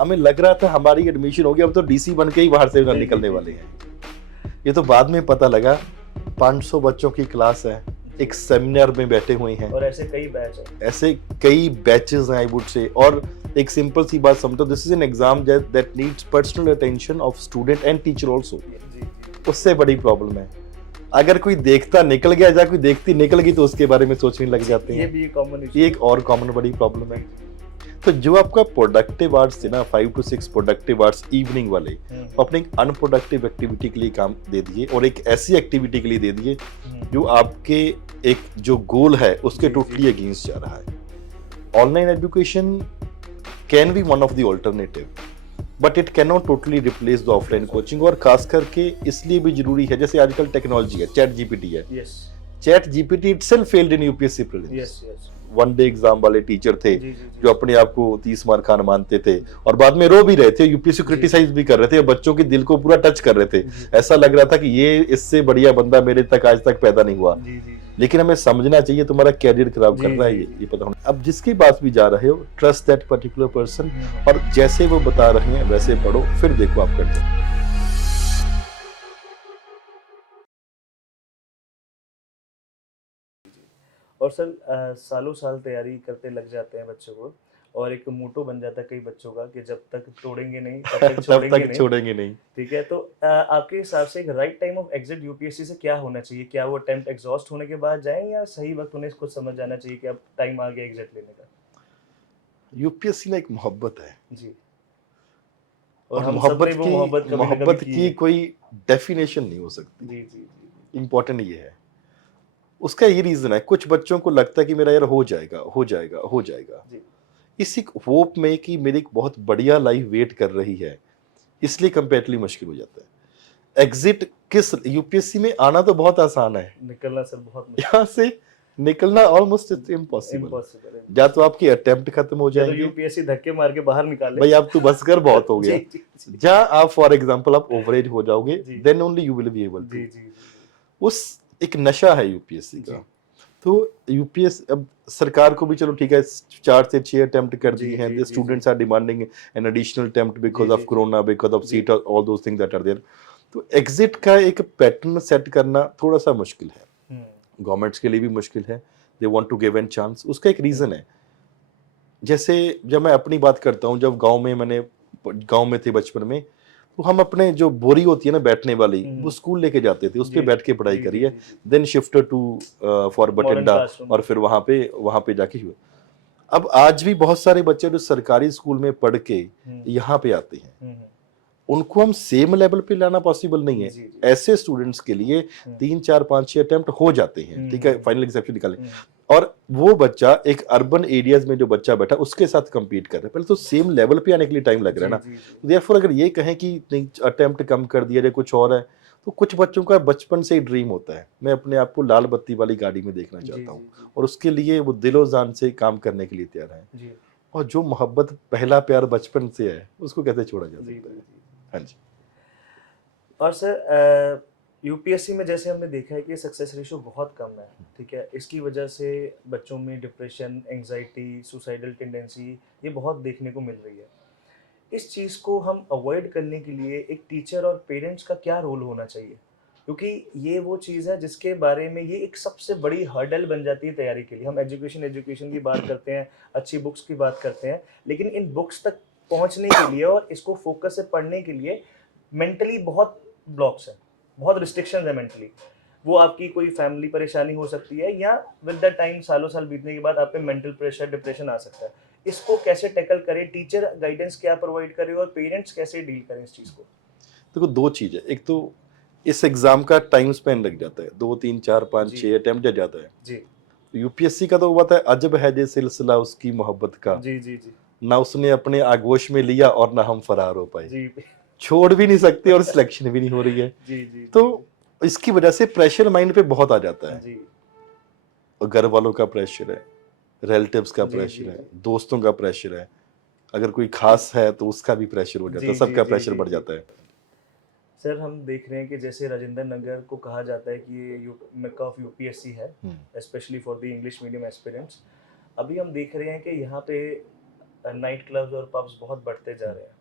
हमें लग रहा था हमारी एडमिशन हो गई, अब तो डीसी बन के ही बाहर से निकलने वाले हैं। ये तो बाद में पता लगा 500 बच्चों की क्लास है, एक सेमिनार में बैठे हुए हैं, और ऐसे कई बैच हैं, ऐसे कई बैचेस हैं आई वुड से। और एक सिंपल सी बात समझो, this is an exam that needs personal attention of student and teacher also. जी। उससे बड़ी प्रॉब्लम है, अगर कोई देखता निकल गया या कोई देखती निकल गई तो उसके बारे में सोचने लग जाते ये हैं। भी कॉमन इशू, ये एक और कॉमन बड़ी प्रॉब्लम है। तो जो आपका प्रोडक्टिव आवर्स थे ना, 5 to 6 प्रोडक्टिव आवर्स इवनिंग वाले, अपने एक अनप्रोडक्टिव एक्टिविटी के लिए काम दे दिए, और एक ऐसी एक्टिविटी के लिए दे दिए जो आपके एक जो गोल है उसके टोटली अगेंस्ट जा रहा है। Online education can be one of the alternative, but it can not totally replace the offline coaching. और खास करके इसलिए भी जरूरी है, जैसे आजकल टेक्नोलॉजी है, चैट जीपीटी है, chat GPT itself failed in UPSC prelims. One day exam वाले टीचर थे जो अपने आप को 30 मार खान मानते थे और बाद में रो भी रहे थे, यूपीएससी क्रिटिसाइज भी कर रहे थे, बच्चों के दिल को पूरा टच कर रहे थे। ऐसा लग रहा था कि ये इससे बढ़िया बंदा मेरे तक आज तक पैदा नहीं हुआ। लेकिन हमें समझना चाहिए तुम्हारा कैरियर खराब कर रहा है ये पता होना। अब जिसके पास भी जा रहे हो, ट्रस्ट दैट पर्टिकुलर पर्सन, और जैसे वो बता रहे हैं वैसे पढ़ो, फिर देखो आप करते हो। और सर सालों साल तैयारी करते लग जाते हैं बच्चों को, और एक मोटो बन जाता है कई बच्चों का कि जब तक तोड़ेंगे नहीं तब तक छोड़ेंगे नहीं। ठीक है, तो आपके हिसाब से एक right time of exit UPSC से क्या होना चाहिए? क्या वो अटेम्प्ट एग्जॉस्ट होने के बाद जाएं, या सही वक्त उन्हें खुद समझ जाना चाहिए कि अब टाइम आ गया एग्जिट लेने का? यूपीएससी ना एक मोहब्बत है, जी, और हम सब ने वो मोहब्बत कभी ना कभी मोहब्बत की की है। कोई डेफिनेशन नहीं हो सकती। जी जी जी इंपॉर्टेंट ये है, उसका ये रीजन है, कुछ बच्चों को लगता है कि मेरा यार हो जाएगा हो जाएगा हो जाएगा, जी इसी होप में कि मेरी एक बहुत बढ़िया लाइफ वेट कर रही है, इसलिए कंपेरेटिवली मुश्किल हो जाता है। एग्जिट किस, यूपीएससी में आना तो बहुत आसान है, निकलना सर बहुत मुश्किल, यहाँ से निकलना ऑलमोस्ट इम्पॉसिबल। इम्पॉसिबल है। या तो आपकी अटेम्प्ट खत्म हो या तो जाएंगे, यूपीएससी धक्के मार के बाहर निकाले, भाई अब तो बस कर बहुत हो जी गया, जी जी या आप फॉर एग्जांपल आप ओवरेज हो जाओगे, जी then only you will be able जी टू। जी जी उस एक नशा है यूपीएससी जी का। तो यूपीएस अब सरकार को भी चलो ठीक है, 4 से 6 अटेम्प्ट कर जी दी हैं, जी द जी students are demanding an additional attempt because जी ऑफ जी कोरोना, बिकॉज ऑफ जी seat, all those things that are there. तो एग्जिट का एक पैटर्न सेट करना थोड़ा सा मुश्किल है, गवर्नमेंट्स के लिए भी मुश्किल है, they want to give an chance. उसका एक रीजन है, जैसे जब मैं अपनी बात करता हूँ, जब गांव में थे बचपन में, तो हम अपने जो बोरी होती है ना बैठने वाली, वो स्कूल लेके जाते थे, उस पे जी बैठ के पढ़ाई जी जी करिए, जी जी then shifted to for modern Bathinda, classroom, और फिर वहां पे जाके हुए। अब आज भी बहुत सारे बच्चे जो सरकारी स्कूल में पढ़ के यहाँ पे आते हैं, उनको हम सेम लेवल पे लाना पॉसिबल नहीं है। जी जी ऐसे स्टूडेंट्स के लिए 3 4 5 6 अटेम्प्ट हो जाते हैं, ठीक है, फाइनल एक्सेप्शन निकाले, और वो बच्चा एक अर्बन एरियाज में जो बच्चा बैठा उसके साथ compete कर रहा है, पहले तो सेम लेवल पे आने के लिए टाइम लग रहा है ना। देयरफॉर अगर ये कहें कि नहीं अटेम्प्ट कम कर दिया जाए, कुछ और है, तो कुछ बच्चों का बचपन से ही ड्रीम होता है, मैं अपने आप को लाल बत्ती वाली गाड़ी में देखना चाहता हूँ, और उसके लिए वो दिलो जान से काम करने के लिए तैयार है। और जो मोहब्बत पहला प्यार बचपन से है उसको कैसे छोड़ा जा सकता है। हाँ जी। और सर यूपीएससी में जैसे हमने देखा है कि सक्सेस रेशियो बहुत कम है, ठीक है, इसकी वजह से बच्चों में डिप्रेशन, एंजाइटी, सुसाइडल टेंडेंसी ये बहुत देखने को मिल रही है। इस चीज़ को हम अवॉइड करने के लिए एक टीचर और पेरेंट्स का क्या रोल होना चाहिए? क्योंकि ये वो चीज़ है जिसके बारे में ये एक सबसे बड़ी हर्डल बन जाती है तैयारी के लिए। हम एजुकेशन की बात करते हैं, अच्छी बुक्स की बात करते हैं, लेकिन इन बुक्स तक पहुँचने के लिए और इसको फोकस से पढ़ने के लिए मेंटली बहुत ब्लॉक्स हैं, बहुत रिस्ट्रिक्शंस हैं मेंटली। वो आपकी कोई फैमिली परेशानी हो सकती है, या विद द टाइम सालों साल बीतने के बाद आप पे मेंटल प्रेशर, डिप्रेशन आ सकता है। इसको कैसे टैकल करें? टीचर गाइडेंस क्या प्रोवाइड करे और पेरेंट्स कैसे डील करें इस चीज़ को? देखो, दो चीज है, एक तो इस एग्जाम का टाइम स्पेंड लग जाता है, 2 3 4 5 6 अटेम्प्ट जा जाता है। जी यूपीएससी का तो बात है, अजब है जे सिलसिला उसकी मोहब्बत का, जी जी जी ना उसने अपने आगोश में लिया और ना हम फरार हो पाए, जी छोड़ भी नहीं सकते और सिलेक्शन भी नहीं हो रही है। जी जी तो इसकी वजह से प्रेशर माइंड पे बहुत आ जाता है, जी और घर वालों का प्रेशर है, रिलेटिव्स का जी प्रेशर जी है, जी दोस्तों का प्रेशर है, अगर कोई खास है तो उसका भी प्रेशर हो जाता है, जी जी सबका जी प्रेशर जी बढ़ जी जाता है। सर, हम देख रहे हैं कि जैसे राजेंद्र नगर को कहा जाता है कि ये मेक्का ऑफ यूपीएससी है, specially for the English medium aspirants. अभी हम देख रहे हैं कि यहाँ पे नाइट क्लब्स और पब्स बहुत बढ़ते जा रहे हैं,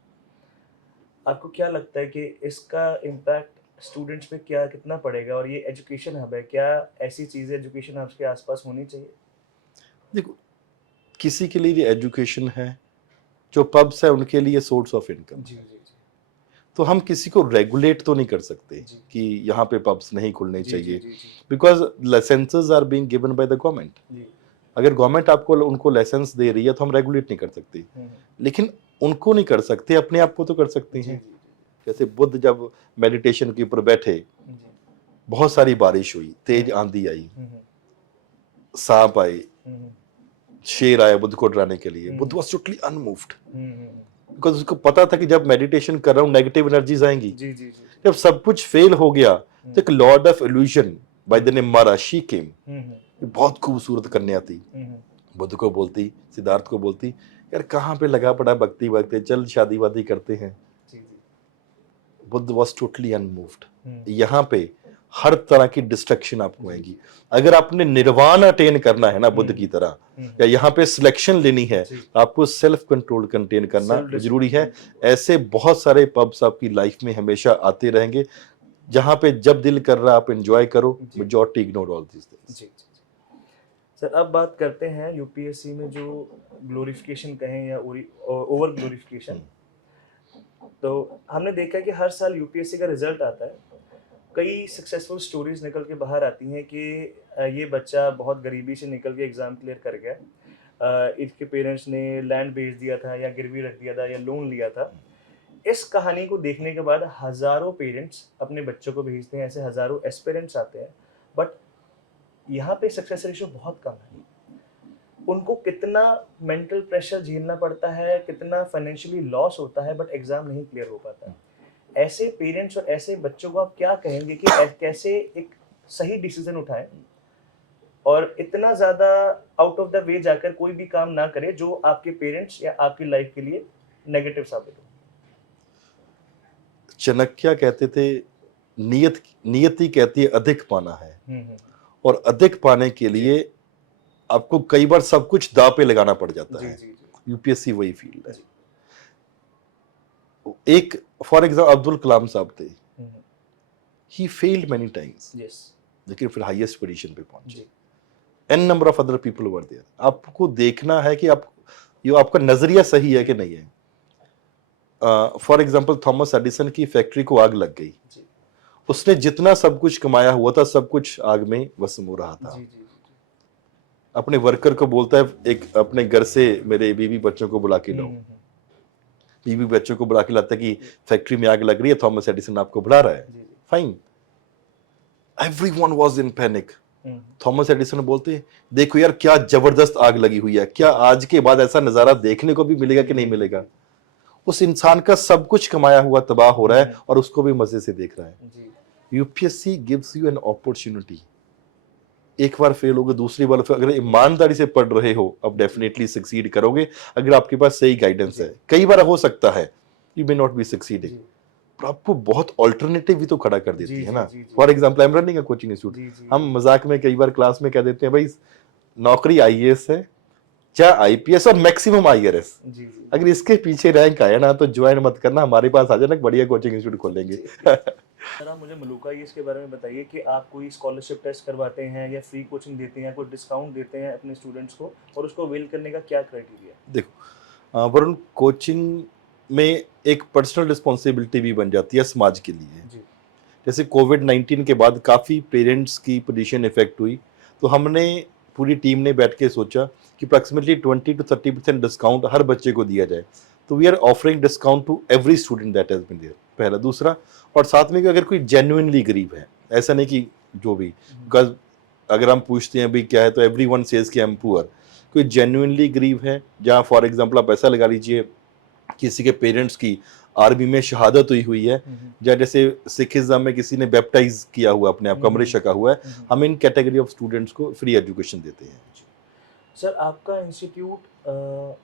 आपको क्या लगता है कि इसका इम्पैक्ट स्टूडेंट्स पे क्या कितना पड़ेगा? और ये एजुकेशन हब है, क्या ऐसी चीज़ें एजुकेशन हब्स के आसपास होनी चाहिए? देखो, किसी के लिए एजुकेशन है, जो पब्स है उनके लिए सोर्स ऑफ इनकम। जी, जी, जी। तो हम किसी को रेगुलेट तो नहीं कर सकते जी। कि यहाँ पे पब्स नहीं खुलने जी, जी, चाहिए, जी, जी। Because licenses are being given by the government. जी। अगर गवर्नमेंट आपको उनको लाइसेंस दे रही है तो हम रेगुलेट नहीं कर सकते, हुँ, लेकिन उनको नहीं कर सकते, अपने आप को तो कर सकते जी, हैं। जी, जी, जैसे बुद्ध जब मेडिटेशन के ऊपर बैठे, जी। बहुत सारी बारिश हुई, तेज हुँ। आंधी आई, हुँ, हुँ। सांप आए, हुँ, हुँ। शेर आया बुद्ध को डराने के लिए, बुद्ध हुँ। वॉज टोटली अनमूव्ड, हुँ, हुँ, हुँ। बिकॉज उसको पता था कि जब मेडिटेशन कर रहा हूँ नेगेटिव एनर्जीज आएंगी। जी, जी, जी, जी। जब सब कुछ फेल हो गया तो एक Lord of illusion by the name मारा शी केम, हुँ, हुँ। बहुत खूबसूरत कन्या थी, हुँ, हुँ। बुद्ध को बोलती, सिद्धार्थ को बोलती, यार कहाँ पे लगा पड़ा भक्ति वक्ति, चल शादी वादी करते हैं। जी, जी। Buddha was totally unmoved. हुँ। यहाँ पे हर तरह की डिस्ट्रक्शन आपको जी, आएगी। जी। अगर आपने निर्वाण अटेन करना है ना बुद्ध हुँ, की तरह, हुँ। या यहाँ पे सिलेक्शन लेनी है, जी। आपको सेल्फ कंट्रोल कंटेन करना सेल्फ जरूरी डिसिप्लिन है। मेंटेन। ऐसे बहुत सारे पब्स आपकी लाइफ में हमेशा आते रहेंगे, जहाँ पे जब दिल कर रहा आप एंजॉय करो, जी। मेजॉरिटी इग्नोर ऑल दीस जी, थिंग्स। जी, जी। सर अब बात करते हैं यूपीएससी में जो ग्लोरिफिकेशन कहें या ओवर ग्लोरिफिकेशन। तो हमने देखा है कि हर साल यूपीएससी का रिजल्ट आता है, कई सक्सेसफुल स्टोरीज निकल के बाहर आती हैं कि ये बच्चा बहुत गरीबी से निकल के एग्ज़ाम क्लियर कर गया। इसके पेरेंट्स ने लैंड बेच दिया था या गिरवी रख दिया था या लोन लिया था। इस कहानी को देखने के बाद हज़ारों पेरेंट्स अपने बच्चों को भेजते हैं, ऐसे हज़ारों एस्पिरेंट्स आते हैं। बट यहाँ पे सक्सेस रेशियो बहुत कम है। उनको कितना मेंटल प्रेशर झेलना पड़ता है, कितना फाइनेंशियली लॉस होता है, बट एग्ज़ाम नहीं क्लियर हो पाता है। ऐसे पेरेंट्स और ऐसे बच्चों को आप क्या कहेंगे कि कैसे एक सही डिसीजन उठाएं और इतना ज़्यादा आउट ऑफ द वे जाकर कोई भी काम ना करें जो आपके पेरेंट्स या आपकी लाइफ के लिए नेगेटिव साबित हो? चाणक्य कहते थे, नियति कहती है अधिक पाना है, हुँ, हुँ। और अधिक पाने के जी। लिए आपको कई बार सब कुछ दांव पे लगाना पड़ जाता जी, है। जी, जी। यूपीएससी वही फील्ड है। जी। एक फॉर एग्जाम्पल अब्दुल कलाम साहब थे, हुँ, हुँ। He failed many times, yes. लेकिन फिर हाईएस्ट पोजीशन पे पहुंचे। जी। An number of other people were there. आपको देखना है कि आप, ये आपका नजरिया सही है कि नहीं है। फॉर एग्जाम्पल थॉमस एडिसन की फैक्ट्री को आग लग गई, जी। उसने जितना सब कुछ कमाया हुआ था सब कुछ आग में भस्म हो रहा था। जी, जी, जी, जी। अपने वर्कर को बोलता है, एक अपने घर से मेरे बीवी बच्चों को बुला के हुँ, लाओ। हुँ, हुँ। बीवी बच्चों को बुला के लाता है कि फैक्ट्री में आग लग रही है, थॉमस एडिसन आपको बुला रहा है। जी, जी। Fine, everyone was in panic. हुँ, थॉमस एडिसन बोलते, देखो यार क्या जबरदस्त आग लगी हुई है, क्या आज के बाद ऐसा नजारा देखने को भी मिलेगा कि नहीं मिलेगा। उस इंसान का सब कुछ कमाया हुआ तबाह हो रहा है और उसको भी मजे से देख रहा है। जी। UPSC gives you an opportunity. एक बार फेल होगे, दूसरी बार अगर ईमानदारी से पढ़ रहे हो अब डेफिनेटली सक्सीड करोगे, अगर आपके पास सही गाइडेंस है। कई बार हो सकता है you may not be succeeding, जी। पर आपको बहुत ऑल्टरनेटिव भी तो खड़ा कर देती जी, है जी, ना। जी, जी। For example I am running a coaching institute, जी, जी, हम जी। मजाक में कई बार क्लास में कह देते हैं, भाई नौकरी आईएएस है, चाहे आईपीएस और मैक्सिमम आईआरएस, जी, जी। अगर इसके पीछे रैंक आया ना तो ज्वाइन मत करना, हमारे पास आ जाना, बढ़िया कोचिंग इंस्टीट्यूट खोलेंगे। जी। सर आप मुझे मलूका ये इसके बारे में बताइए कि आप कोई स्कॉलरशिप टेस्ट करवाते हैं या फ्री कोचिंग देते हैं, कोई डिस्काउंट देते हैं अपने स्टूडेंट्स को, और उसको अवेल करने का क्या क्राइटेरिया है? देखो वरुण, कोचिंग में एक पर्सनल रिस्पॉन्सिबिलिटी भी बन जाती है समाज के लिए। जी। जैसे कोविड-19 के बाद काफ़ी पेरेंट्स की पोजीशन इफेक्ट हुई, तो हमने पूरी टीम ने बैठ के सोचा कि अप्रॉक्सिमेटली 20 to 30% डिस्काउंट हर बच्चे को दिया जाए। तो we are offering discount to every student that has been there, पहला। दूसरा, और साथ में कि अगर कोई जेन्युइनली गरीब है, ऐसा नहीं कि जो भी, बिकॉज अगर हम पूछते हैं भाई क्या है तो एवरीवन सेज कि आई एम पुअर। कोई जेन्युइनली गरीब है, जहाँ फॉर एग्जांपल आप ऐसा लगा लीजिए किसी के पेरेंट्स की आर्मी में शहादत हुई है, या जैसे सिखिज्म में किसी ने बैप्टाइज किया हुआ, अपने आप को अमृत छका हुआ है, हम इन कैटेगरी ऑफ स्टूडेंट्स को फ्री एजुकेशन देते हैं। सर आपका इंस्टीट्यूट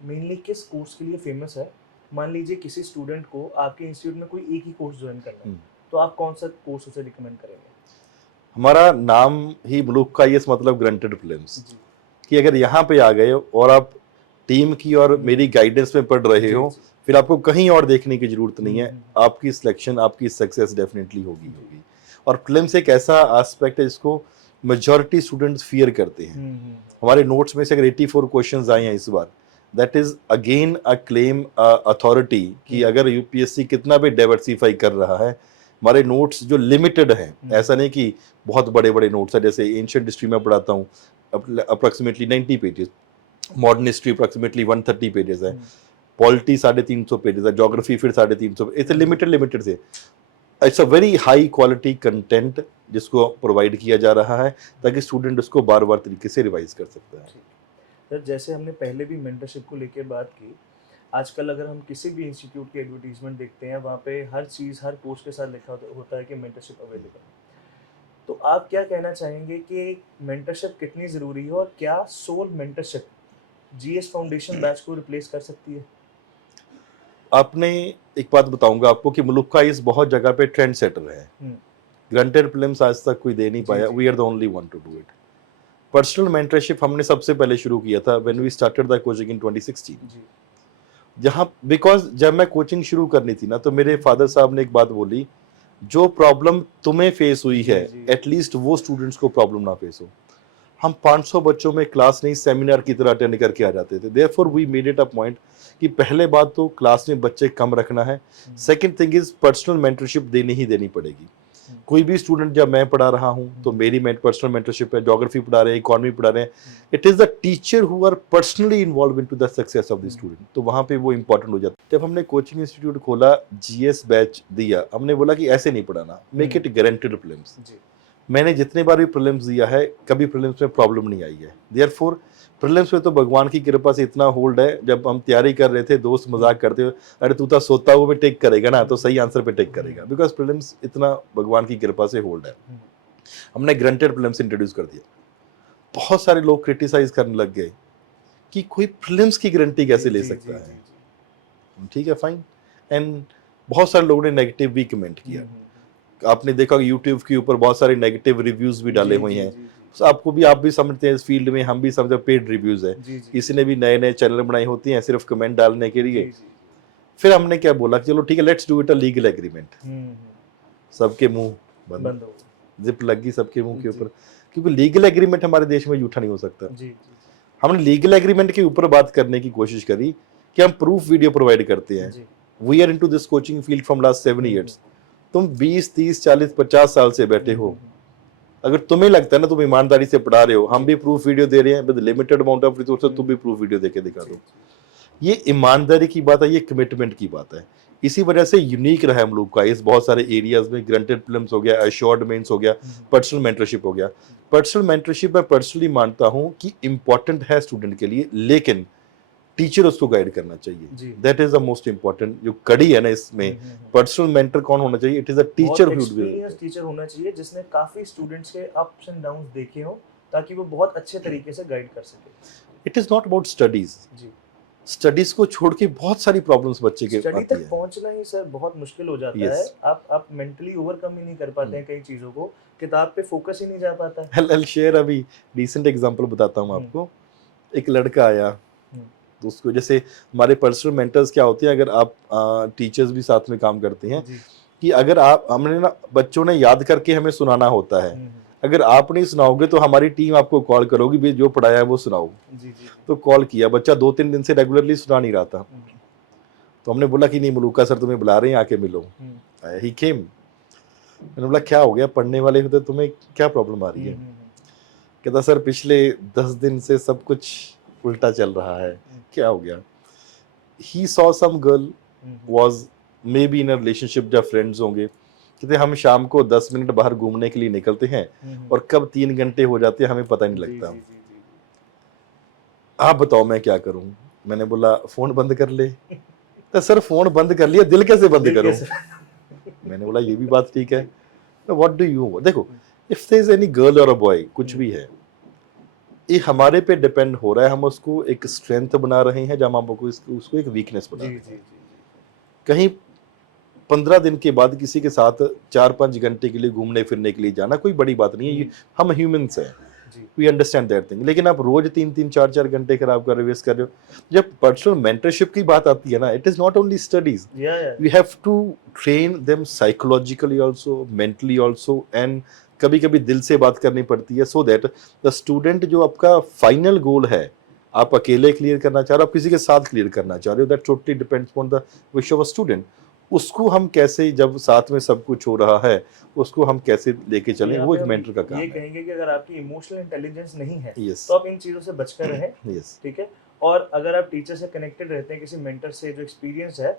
मेनली किस कोर्स के लिए फेमस है? मान लीजिए किसी स्टूडेंट को आपके इंस्टीट्यूट में कोई एक ही कोर्स ज्वाइन करना है, तो आप कौन सा कोर्स उसे रिकमेंड करेंगे? हमारा नाम ही मुल्क का ये मतलब ग्रंटेड फिल्म्स, जी। कि अगर यहाँ पे आ गए और आप टीम की और मेरी गाइडेंस में पढ़ रहे हो, जी, फिर आपको कहीं और देखने की जरूरत नहीं है। हम्म, आपकी सिलेक्शन, आपकी सक्सेस डेफिनेटली होगी। और प्रीलिम्स एक ऐसा एस्पेक्ट है जिसको मेजॉरिटी स्टूडेंट्स फियर करते हैं। हमारे नोट्स में से अगर 84 क्वेश्चंस आए हैं इस बार, that is again a claim authority कि अगर यूपीएससी कितना भी डाइवर्सिफाई कर रहा है, हमारे नोट्स जो लिमिटेड हैं, ऐसा नहीं कि बहुत बड़े बड़े नोट्स हैं। जैसे एंशिएंट हिस्ट्री में पढ़ाता हूँ, approximately 90 pages, modern history approximately 130 pages है, पॉलिटी 350 पेजेस है, ज्योग्राफी फिर 350, इट्स लिमिटेड से। It's a very high quality content जिसको प्रोवाइड किया जा रहा है ताकि स्टूडेंट उसको बार बार तरीके से रिवाइज कर सकता है। सर जैसे हमने पहले भी मेंटरशिप को लेकर बात की, आजकल अगर हम किसी भी इंस्टीट्यूट की एडवर्टीजमेंट देखते हैं, वहाँ पे हर चीज़ हर पोस्ट के साथ लिखा होता है कि मेंटरशिप अवेलेबल है। तो आप क्या कहना चाहेंगे कि मेंटरशिप कितनी ज़रूरी है, और क्या sole mentorship GS foundation batch को रिप्लेस कर सकती है? आपने एक बात बताऊंगा आपको कि मुल्क का इस बहुत जगह पे ट्रेंड सेटर है। ग्रांटेड फिल्म्स आज तक कोई दे नहीं पाया, we are the only one to do it. Personal mentorship हमने सबसे पहले शुरू किया था when we started the coaching in 2016, जहाँ बिकॉज जब मैं कोचिंग शुरू करनी थी ना, तो मेरे फादर साहब ने एक बात बोली, जो प्रॉब्लम तुम्हें फेस हुई है एटलीस्ट वो स्टूडेंट्स को प्रॉब्लम ना फेस हो। हम 500 बच्चों में क्लास नहीं सेमिनार की तरह अटेंड करके आ जाते थे। Therefore we made it a point कि पहले बात तो क्लास में बच्चे कम रखना है, second thing is personal mentorship देनी ही देनी पड़ेगी। कोई भी स्टूडेंट, जब मैं पढ़ा रहा हूँ तो मेरी पर्सनल मेंटरशिप है, ज्योग्राफी पढ़ा रहे हैं, इकोनॉमी पढ़ा रहे हैं, it is the teacher who are personally involve into the success of the student. तो वहाँ पे वो इंपॉर्टेंट हो जाता है। जब हमने कोचिंग इंस्टीट्यूट खोला, जीएस बैच दिया, हमने बोला कि ऐसे नहीं पढ़ाना, मेक इट गारंटेड प्रीलिम्स। मैंने जितने बार भी प्रीलिम्स दिया है, कभी प्रीलिम्स में प्रॉब्लम नहीं आई है। देयरफॉर प्रीलिम्स में तो भगवान की कृपा से इतना होल्ड है, जब हम तैयारी कर रहे थे दोस्त मजाक करते हुए, अरे तू तो सोता हुआ भी टेक करेगा ना, तो सही आंसर पे टेक करेगा, बिकॉज प्रीलिम्स इतना भगवान की कृपा से होल्ड है। हमने ग्रांटेड प्रीलिम्स इंट्रोड्यूस कर दिया। बहुत सारे लोग क्रिटिसाइज करने लग गए कि कोई प्रीलिम्स की गारंटी कैसे ले सकता है। ठीक है, फाइन। एंड बहुत सारे लोगों ने नेगेटिव भी कमेंट किया। आपने देखा यूट्यूब के ऊपर बहुत सारे नेगेटिव रिव्यूज भी डाले हुए हैं। आपको भी, आप भी समझते हैं इस फील्ड में, हम भी समझते, पेड रिव्यूज है। किसी ने भी नए नए चैनल बनाए होती हैं सिर्फ कमेंट डालने के लिए। फिर हमने क्या बोला, चलो ठीक है, let's do it a legal agreement. सबके मुंह बंद हो, जिप लगी सबके मुंह के ऊपर, क्योंकि लीगल एग्रीमेंट हमारे देश में झूठा नहीं हो सकता। हमने लीगल एग्रीमेंट के ऊपर बात करने की कोशिश करी कि हम प्रूफ वीडियो प्रोवाइड करते हैं। We are into this coaching field from last 7 years। तुम 20, 30, 40, 50 साल से बैठे हो, अगर तुम्हें लगता है ना तुम ईमानदारी से पढ़ा रहे हो, हम भी प्रूफ वीडियो दे रहे हैं with limited amount of resources, तुम भी प्रूफ वीडियो देके दिखा दो। ये ईमानदारी की बात है, ये कमिटमेंट की बात है। इसी वजह से यूनिक रहा हम लोग का इस बहुत सारे एरियाज में। ग्रांटेड प्रीलिम्स हो गया, एश्योर्ड मेंस हो गया, पर्सनल मेंटरशिप हो गया। पर्सनल मेंटरशिप मैं पर्सनली मानता हूं कि इंपॉर्टेंट है स्टूडेंट के लिए, लेकिन टीचर उसको गाइड करना चाहिए। That is the most important जो कड़ी है ना इसमें। पर्सनल मेंटर कौन होना चाहिए? It is a teacher who experience teacher होना चाहिए जिसने काफी स्टूडेंट्स के अप्स एंड डाउन्स देखे हो, ताकि वो बहुत अच्छे तरीके से गाइड कर सके। It is not about studies. Studies को छोड़ के बहुत सारी प्रॉब्लम्स बच्चे के स्टडी तक पहुंचना ही सर बहुत मुश्किल हो जाता है। आप मेंटली ओवरकम ही नहीं कर पाते हैं कई चीजों को, किताब पे फोकस ही नहीं जा पाता है। I'll share अभी रिसेंट एग्जांपल बताता हूं आपको। एक लड़का आया, तो उसको, जैसे हमारे पर्सनल मेंटर्स क्या होते हैं, अगर आप टीचर्स भी साथ में काम करते हैं, कि अगर आप, हमने ना बच्चों ने याद करके हमें सुनाना होता है, अगर आप नहीं सुनाओगे तो हमारी टीम आपको कॉल करोगी, भी जो पढ़ाया है वो सुनाओ। तो कॉल किया, बच्चा 2-3 दिन से रेगुलरली सुना नहीं रहा था। तो हमने बोला कि नहीं, मलूका सर तुम्हें बुला रहे हैं, आके मिलो। ही केम। मैंने बोला क्या हो गया, पढ़ने वाले होते तुम्हें क्या प्रॉब्लम आ रही है? कहता सर पिछले 10 दिन से सब कुछ उल्टा चल रहा है। क्या हो गया? He saw some girl was maybe in a relationship, जब फ्रेंड्स होंगे, कहते हम शाम को 10 मिनट बाहर घूमने के लिए निकलते हैं और कब 3 घंटे हो जाते हैं हमें पता नहीं लगता। आप बताओ मैं क्या करूं? मैंने बोला फोन बंद कर ले। तो सर फोन बंद कर लिया, दिल कैसे बंद करूं? मैंने बोला ये भी बात ठीक है। व्हाट डू यू, देखो if there is any girl और अ बॉय, कुछ भी है, ये हमारे पे डिपेंड हो रहा है। हम उसको एक स्ट्रेंथ बना रहे हैं, जब हम उसको एक वीकनेस बना रहे हैं। कहीं 15 दिन के बाद किसी के साथ 4-5 घंटे के लिए घूमने फिरने के लिए जाना कोई बड़ी बात नहीं है। हम ह्यूमंस हैं, जी वी अंडरस्टैंड दैट थिंग, लेकिन आप रोज 3-3 4-4 घंटे खराब कर रिवाइज कर रहे हो। जब पर्सनल मेंटरशिप की बात आती है ना, it is not only studies, या we have to train them psychologically also, mentally also, and कभी कभी दिल से बात करनी पड़ती है, सो दैट द स्टूडेंट जो आपका फाइनल गोल है, आप अकेले क्लियर करना चाह रहे हो, आप किसी के साथ क्लियर करना चाह रहे हो, that totally depends on the wish of a student. उसको हम कैसे, जब साथ में सब कुछ हो रहा है, उसको हम कैसे लेके तो चलें, यहाँ वो पे एक हम मेंटर का ये काम है। कहेंगे कि अगर आपकी इमोशनल इंटेलिजेंस नहीं है यस, तो आप इन चीज़ों से बचकर रहें, यस, ठीक है। और अगर आप टीचर से कनेक्टेड रहते हैं, किसी मेंटर से जो एक्सपीरियंस है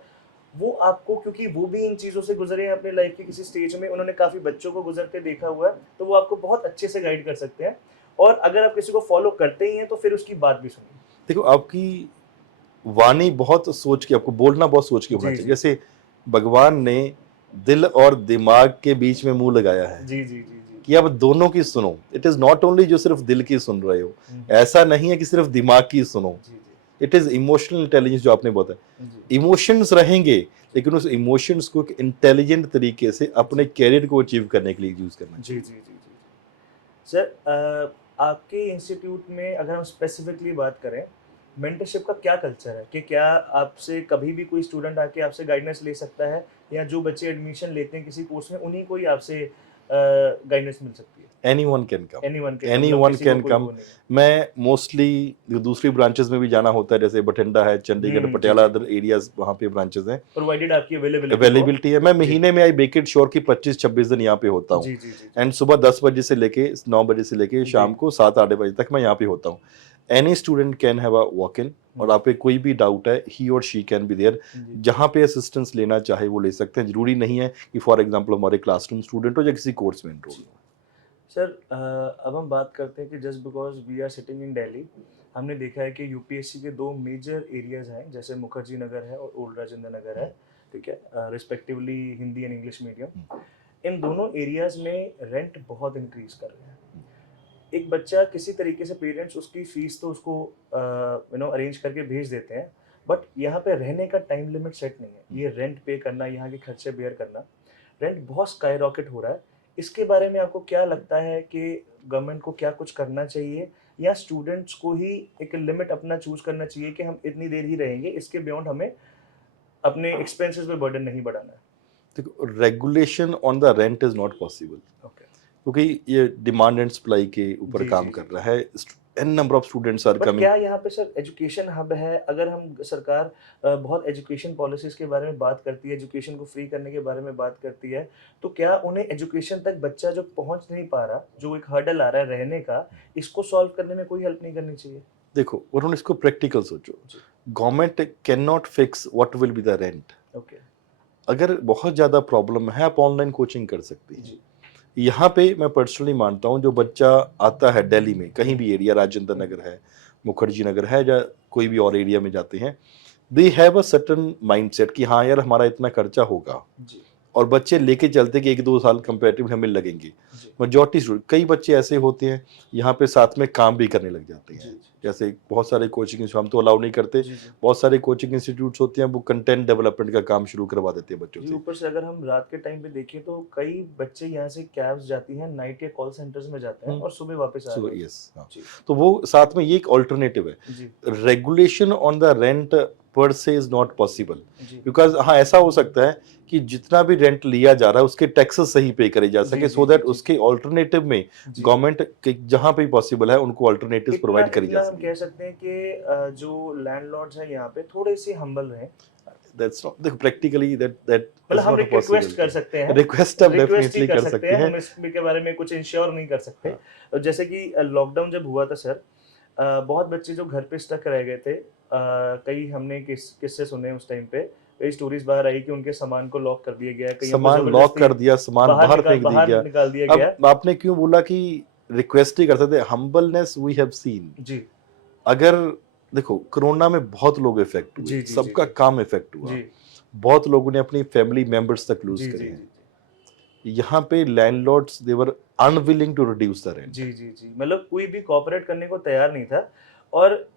वो आपको, क्योंकि वो भी इन चीज़ों से गुजरे हैं अपने लाइफ के किसी स्टेज में, उन्होंने काफ़ी बच्चों को गुजरते देखा हुआ है, तो वो आपको बहुत अच्छे से गाइड कर सकते हैं। और अगर आप किसी को फॉलो करते ही हैं तो फिर उसकी बात भी सुनिए। देखो आपकी वाणी बहुत सोच के, आपको बोलना बहुत सोच के होना जी चाहिए। जी जैसे भगवान ने दिल और दिमाग के बीच में मुंह लगाया है जी जी जी जी कि आप दोनों की सुनो। इट इज नॉट ओनली जो सिर्फ दिल की सुन रहे हो, हम्म, ऐसा नहीं है कि सिर्फ दिमाग की सुनो। जी जी इट इज इमोशनल इंटेलिजेंस जो आपने बताया। जी इमोशंस रहेंगे, लेकिन उस इमोशंस को एक इंटेलिजेंट तरीके से अपने जी कैरियर को अचीव करने के लिए यूज करना जी चाहिए। जी जी जी। सर आपके इंस्टीट्यूट में अगर हम स्पेसिफिकली बात करें, मेंटरशिप का क्या कल्चर है? कि क्या आपसे कभी भी कोई स्टूडेंट आके आपसे गाइडेंस ले सकता है, या जो बच्चे एडमिशन लेते हैं किसी कोर्स में उन्हीं को ही आपसे गाइडेंस मिल सकती है? Anyone can come, anyone can, मतलब एनीवन किसी को कैन कोई कम। वो नहीं है। मैं मोस्टली दूसरी ब्रांचेस में भी जाना होता है, जैसे बठिंडा है, चंडीगढ़, जी पटियाला, जी। अदर एरियाज, वहाँ पे ब्रांचेस हैं। प्रोवाइडेड आपकी अवेलेबिलिटी हो। अवेलेबिलिटी है, मैं जी महीने में आई मेक इट श्योर कि 25-26 दिन यहाँ पे होता हूँ। जी जी जी जी एंड सुबह 10 बजे से लेके 9 बजे से लेके जी। शाम को 7-8 बजे तक मैं यहाँ पे होता हूँ। Any student can have a walk in, और आप पे कोई भी डाउट है, ही और शी कैन बी देयर। जी जहाँ पे असिस्टेंस लेना चाहे वो ले सकते हैं। जरूरी नहीं है कि फॉर एग्जाम्पल हमारे क्लासरूम स्टूडेंट हो या किसी कोर्स में एनरोल जी। हो। सर अब हम बात करते हैं कि just because we are sitting in Delhi, हमने देखा है कि यूपीएससी के दो मेजर एरियाज हैं, जैसे मुखर्जी नगर है और ओल्ड राजेंद्र नगर है, ठीक है, respectively Hindi and English medium. इन दोनों एरियाज में रेंट बहुत इंक्रीज कर रहे हैं। एक बच्चा किसी तरीके से, पेरेंट्स उसकी फीस तो उसको अरेंज करके भेज देते हैं, बट यहाँ पे रहने का टाइम लिमिट सेट नहीं है। ये रेंट पे करना, यहाँ के खर्चे बेयर करना, रेंट बहुत स्काई रॉकेट हो रहा है। इसके बारे में आपको क्या लगता है कि गवर्नमेंट को क्या कुछ करना चाहिए, या स्टूडेंट्स को ही एक लिमिट अपना चूज करना चाहिए कि हम इतनी देर ही रहेंगे, इसके बियॉन्ड हमें अपने एक्सपेंसेस पे बर्डन नहीं बढ़ाना है? देखो, regulation on the rent is not possible, okay. क्योंकि ये डिमांड एंड सप्लाई के ऊपर जी काम जी कर जी। रहा है। An number of students are but coming. क्या यहाँ पे सर एजुकेशन हब है? अगर हम सरकार बहुत एजुकेशन पॉलिसीज के बारे में बात करती है, एजुकेशन को फ्री करने के बारे में बात करती है, तो क्या उन्हें एजुकेशन तक बच्चा जो पहुंच नहीं पा रहा, जो एक हर्डल आ रहा है रहने का, इसको सॉल्व करने में कोई हेल्प नहीं करनी चाहिए? देखो, उन्होंने इसको प्रैक्टिकल सोचो। जी। Government can not fix what will be the rent. Okay. अगर बहुत ज़्यादा प्रॉब्लम है, आप ऑनलाइन कोचिंग कर सकते हैं। जी। यहाँ पे मैं पर्सनली मानता हूँ, जो बच्चा आता है दिल्ली में कहीं भी एरिया, राजेंद्र नगर है, मुखर्जी नगर है, या कोई भी और एरिया में जाते हैं, they have a certain mindset कि हाँ यार हमारा इतना खर्चा होगा, जी और बच्चे लेके चलते कि 1-2 साल कंपैरेटिवली हमें लगेंगे। जी मेजॉरिटी स्टूडेंट, कई बच्चे ऐसे होते हैं यहाँ पे साथ में काम भी करने लग जाते जी हैं। जी जैसे बहुत सारे कोचिंग इंस्टीट्यूट, हम तो अलाउ नहीं करते, जी जी बहुत सारे कोचिंग इंस्टीट्यूट्स होते हैं वो कंटेंट डेवलपमेंट का काम शुरू करवा देते हैं बच्चों जी। से। ऊपर से अगर हम रात के टाइम पे देखें तो कई बच्चे यहाँ से कैब्स जाती हैं, नाइट या कॉल सेंटर्स में जाते हैं हम्म, और सुबह वापस आ सो रहे होते यस, हाँ। हैं। जी तो वो साथ में ये एक ऑल्टरनेटिव है। जी regulation on the rent per se is not possible, जी बिकॉज हाँ ऐसा हो सकता है कि जितना भी रेंट लिया जा रहा है उसके टैक्सेस सही पे करे जा जी सके, जी सो जी दैट जी उसके ऑल्टरनेटिव में जी। गवर्नमेंट जहां पे पॉसिबल है उनको ऑल्टरनेटिव्स इतना प्रोवाइड करी जा इतना हम सके। कह सकते हैं कि जो लैंडलॉर्ड्स हैं यहाँ पे थोड़े से हम्बल रहें। दैट्स नॉट, देखो प्रैक्टिकली दैट मतलब इज हम नॉट अ एक रिक्वेस्ट कर सकते पॉसिबिलिटी। हैं, रिक्वेस्ट आप रिक्वेस्ट ही डेफिनेटली कर कर सकते सकते हैं, हैं। हम इसके बारे में कुछ इंश्योर नहीं कर सकते। हाँ, जैसे कि लॉकडाउन जब हुआ था सर, बहुत बच्चे जो घर पे स्टक रह गए थे, कई हमने किस्से सुने उस टाइम पे, कई स्टोरीज बाहर आई कि उनके सामान को लॉक कर दिया गया, कईयों को सामान लॉक जबरदस्ती कर दिया, सामान बाहर फेंक दिया बाहर गया। निकाल दिया गया। अब आपने क्यों बोला कि रिक्वेस्ट ही कर सकते, हम्बलनेस वी हैव सीन। जी अगर देखो, कोरोना में बहुत लोग इफेक्ट हुए, जी जी जी सबका जी काम इफेक्ट हुआ, जी बहुत लोगों ने अपनी फैमिली मेंबर्स तक लूज जी करे जी हैं। जी यहाँ पे landlords they were unwilling to reduce the rent. जी जी जी। मतलब कोई भी कोऑपरेट करने को तैयार नहीं था। और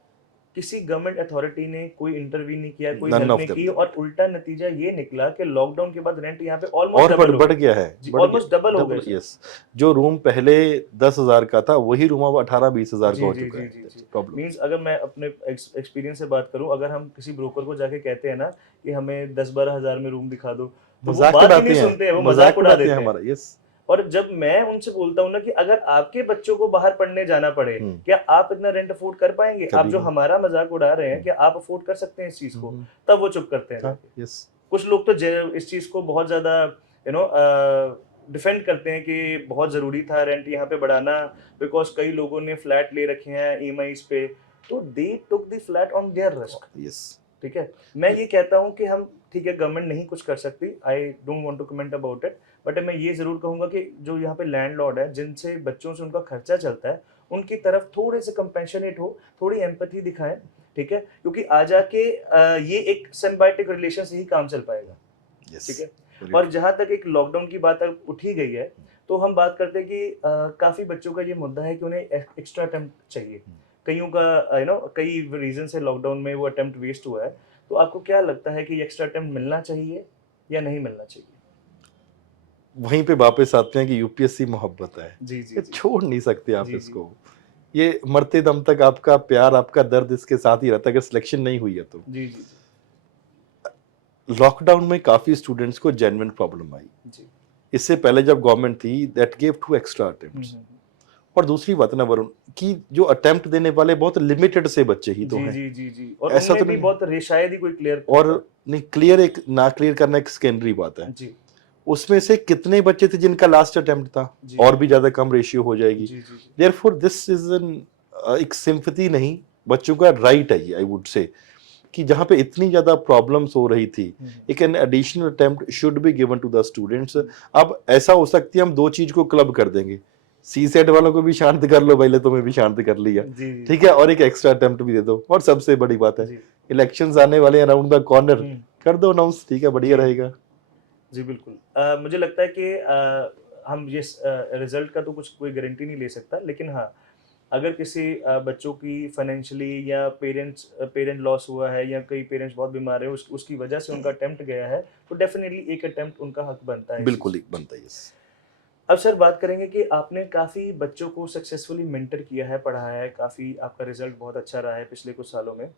किसी गवर्नमेंट अथॉरिटी ने कोई इंटरव्यू नहीं किया, कोई None हेल्प of नहीं them की, did. और उल्टा नतीजा ये निकला कि लॉकडाउन के बाद रेंट यहाँ पे ऑलमोस्ट और डबल हो बढ़ गया। गया है, जी, बढ़ ऑलमोस्ट डबल हो गया, गए सर। यस। जो रूम पहले 10,000 का था वही रूम अब 18-20,000 का जी हो जी चुका जी है। जी जी प्रॉब्लम। मीन्स अगर मैं अपने एक्सपीरियंस से बात करूं, अगर हम किसी ब्रोकर को जाके कहते हैं ना कि हमें 10-12 हज़ार में रूम दिखा दो, तो वो मजाक बात ही उड़ाते नहीं हैं, सुनते हैं, वो मजाक मजाक उड़ा उड़ाते हैं देते हैं। हमारा, यस। और जब मैं उनसे बोलता हूँ ना कि अगर आपके बच्चों को बाहर पढ़ने जाना पड़े, क्या आप इतना रेंट अफोर्ड कर पाएंगे? आप कभी जो नहीं। हमारा मजाक उड़ा रहे हैं, क्या आप अफोर्ड कर सकते हैं इस चीज को? तब वो चुप करते हैं हाँ, जाके। यस। कुछ लोग तो इस चीज को बहुत ज्यादा यू नो डिफेंड करते हैं कि बहुत जरूरी था रेंट यहाँ पे बढ़ाना, बिकॉज कई लोगों ने फ्लैट ले रखे हैं ईएमआईज पे, तो they took the flat on their risk. Yes. ठीक है, मैं ये कहता हूँ कि हम, ठीक है, गवर्नमेंट नहीं कुछ कर सकती, I don't want to comment about it, but मैं ये जरूर कहूंगा कि जो यहाँ पे लैंडलॉर्ड है, जिनसे बच्चों से उनका खर्चा चलता है, उनकी तरफ थोड़े से कंपेशनेट हो, थोड़ी एम्पैथी दिखाएं। ठीक है, क्योंकि आ जाके ये एक सिम्बायोटिक रिलेशन से ही काम चल पाएगा। ठीक है, और जहां तक एक लॉकडाउन की बात अब उठी गई है, तो हम बात करते हैं कि काफी बच्चों का ये मुद्दा है कि उन्हें एक्स्ट्रा अटेम्प्ट चाहिए। कईयों का कई रीजन से लॉकडाउन में वो अटेम्प्ट वेस्ट हुआ है, तो आपको क्या लगता है कि एक्स्ट्रा अटेम्प्ट मिलना चाहिए या नहीं मिलना चाहिए? वहीं पे वापस आते हैं कि यूपीएससी मोहब्बत है, जी जी ये जी छोड़ नहीं सकते आप जी, जी। इसको। ये मरते दम तक आपका प्यार, आपका दर्द इसके साथ ही रहता है, अगर सिलेक्शन नहीं हुई है तो। जी जी जी लॉकडाउन में काफी स्टूडेंट्स को जेन्युइन प्रॉब्लम आई। जी। इससे पहले जब गवर्नमेंट थी, दैट गेव 2 एक्स्ट्रा अटेम्प्ट्स। और दूसरी बात ना वरुण, कि जो अटेम्प्ट देने वाले बहुत लिमिटेड से बच्चे ही तो जी हैं। जी जी जी, और ऐसा उनमें तो भी नहीं, बहुत शायद ही कोई क्लियर और नहीं क्लियर, एक ना क्लियर करना एक सेकेंडरी बात है। जी उसमें से कितने बच्चे थे जिनका लास्ट अटेम्प्ट था, जी और भी ज्यादा कम रेशियो हो जाएगी। जी जी जी देयरफॉर दिस इज एन एक सिंपैथी नहीं, बच्चों का राइट है ये, आई वुड से, कि जहां पे इतनी ज्यादा प्रॉब्लम्स हो रही थी, एक an additional attempt should be given to the students. अब ऐसा हो सकती है हम दो चीज को क्लब कर देंगे, सी सेट वालों को भी शांत कर लो, पहले तुम्हें भी शांत कर लिया, जी जी ठीक है, और एक एक्स्ट्रा अटेम्प्ट भी दे दो। और सबसे बड़ी बात है, जी इलेक्शंस आने वाले अराउंड द कॉर्नर, हम्म, कर दो अनाउंस, ठीक है, बढ़िया जी रहेगा। जी बिल्कुल। मुझे लगता है कि हम ये रिजल्ट का तो कुछ कोई गारंटी नहीं ले सकता, लेकिन हाँ, अगर किसी बच्चों की फाइनेंशियली या पेरेंट लॉस हुआ है, या कई पेरेंट्स बहुत बीमार है, उसकी वजह से उनका अटेम्प्ट गया है, तो डेफिनेटली एक अटेम्प्ट उनका हक बनता है इस बिल्कुल चीज़ एक में। बनता है, yes। अब सर बात करेंगे कि आपने काफ़ी बच्चों को सक्सेसफुली मेंटर किया है, पढ़ाया है, काफ़ी आपका रिजल्ट बहुत अच्छा रहा है पिछले कुछ सालों में।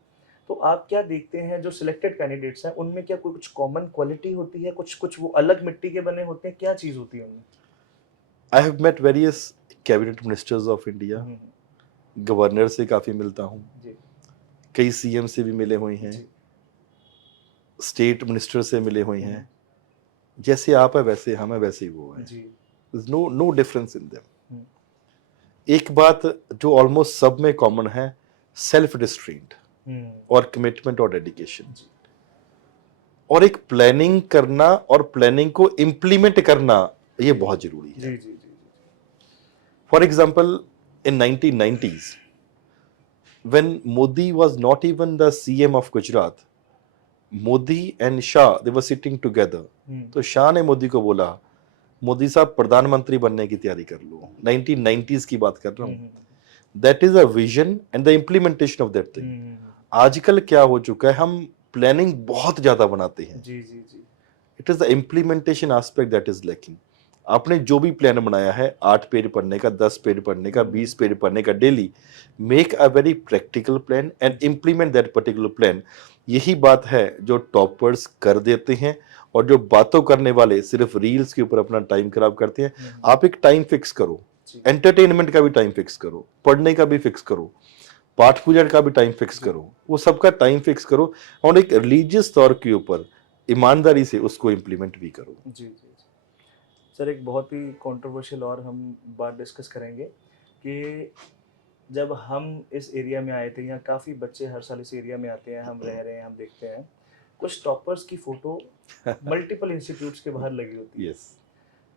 तो आप क्या देखते हैं जो सिलेक्टेड कैंडिडेट्स हैं, उनमें क्या कोई कुछ कॉमन क्वालिटी होती है, कुछ वो अलग मिट्टी के बने होते हैं, क्या चीज़ होती है उनमें? I have met various cabinet ministers of India, governor से काफी मिलता हूँ, जी कई सीएम से भी मिले हुए हैं, जी स्टेट मिनिस्टर से मिले हुए हैं। जैसे आप है वैसे हम है, वैसे ही वो है, जी no no difference in them. Hmm, एक बात जो ऑलमोस्ट सब में कॉमन है, सेल्फ डिस्ट्रेंट और कमिटमेंट और डेडिकेशन, जी और एक प्लानिंग करना और प्लानिंग को इम्प्लीमेंट करना, ये बहुत जरूरी है। जी जी जी for example, in 1990s when Modi was not even the CM of Gujarat, Modi and Shah, they were sitting together, तो शाह ने मोदी को बोला, मोदी साहब प्रधानमंत्री बनने की तैयारी कर लो। 1990s की बात कर रहा हूँ। That is a vision and the implementation of that thing. आजकल क्या हो चुका है, हम प्लानिंग बहुत ज्यादा बनाते हैं, जी जी जी it is the implementation aspect that is lacking. आपने जो भी प्लान बनाया है, 8 पेज पढ़ने का, 10 पेज पढ़ने का, 20 पेज पढ़ने का daily, make a very practical plan and implement that particular plan. यही बात है जो टॉपर्स कर देते हैं, और जो बातों करने वाले सिर्फ रील्स के ऊपर अपना टाइम खराब करते हैं। आप एक टाइम फिक्स करो, एंटरटेनमेंट का भी टाइम फिक्स करो, पढ़ने का भी फिक्स करो, पाठ पूजा का भी टाइम फिक्स करो, वो सबका टाइम फिक्स करो, और एक रिलीजियस तौर के ऊपर ईमानदारी से उसको इम्प्लीमेंट भी करो। जी जी सर, एक बहुत ही कंट्रोवर्शियल और हम बात डिस्कस करेंगे कि जब हम इस एरिया में आए थे, यहाँ काफ़ी बच्चे हर साल इस एरिया में आते हैं, हम रह रहे हैं, हम देखते हैं कुछ टॉपर्स की फ़ोटो मल्टीपल इंस्टीट्यूट्स के बाहर लगी होती है। यस,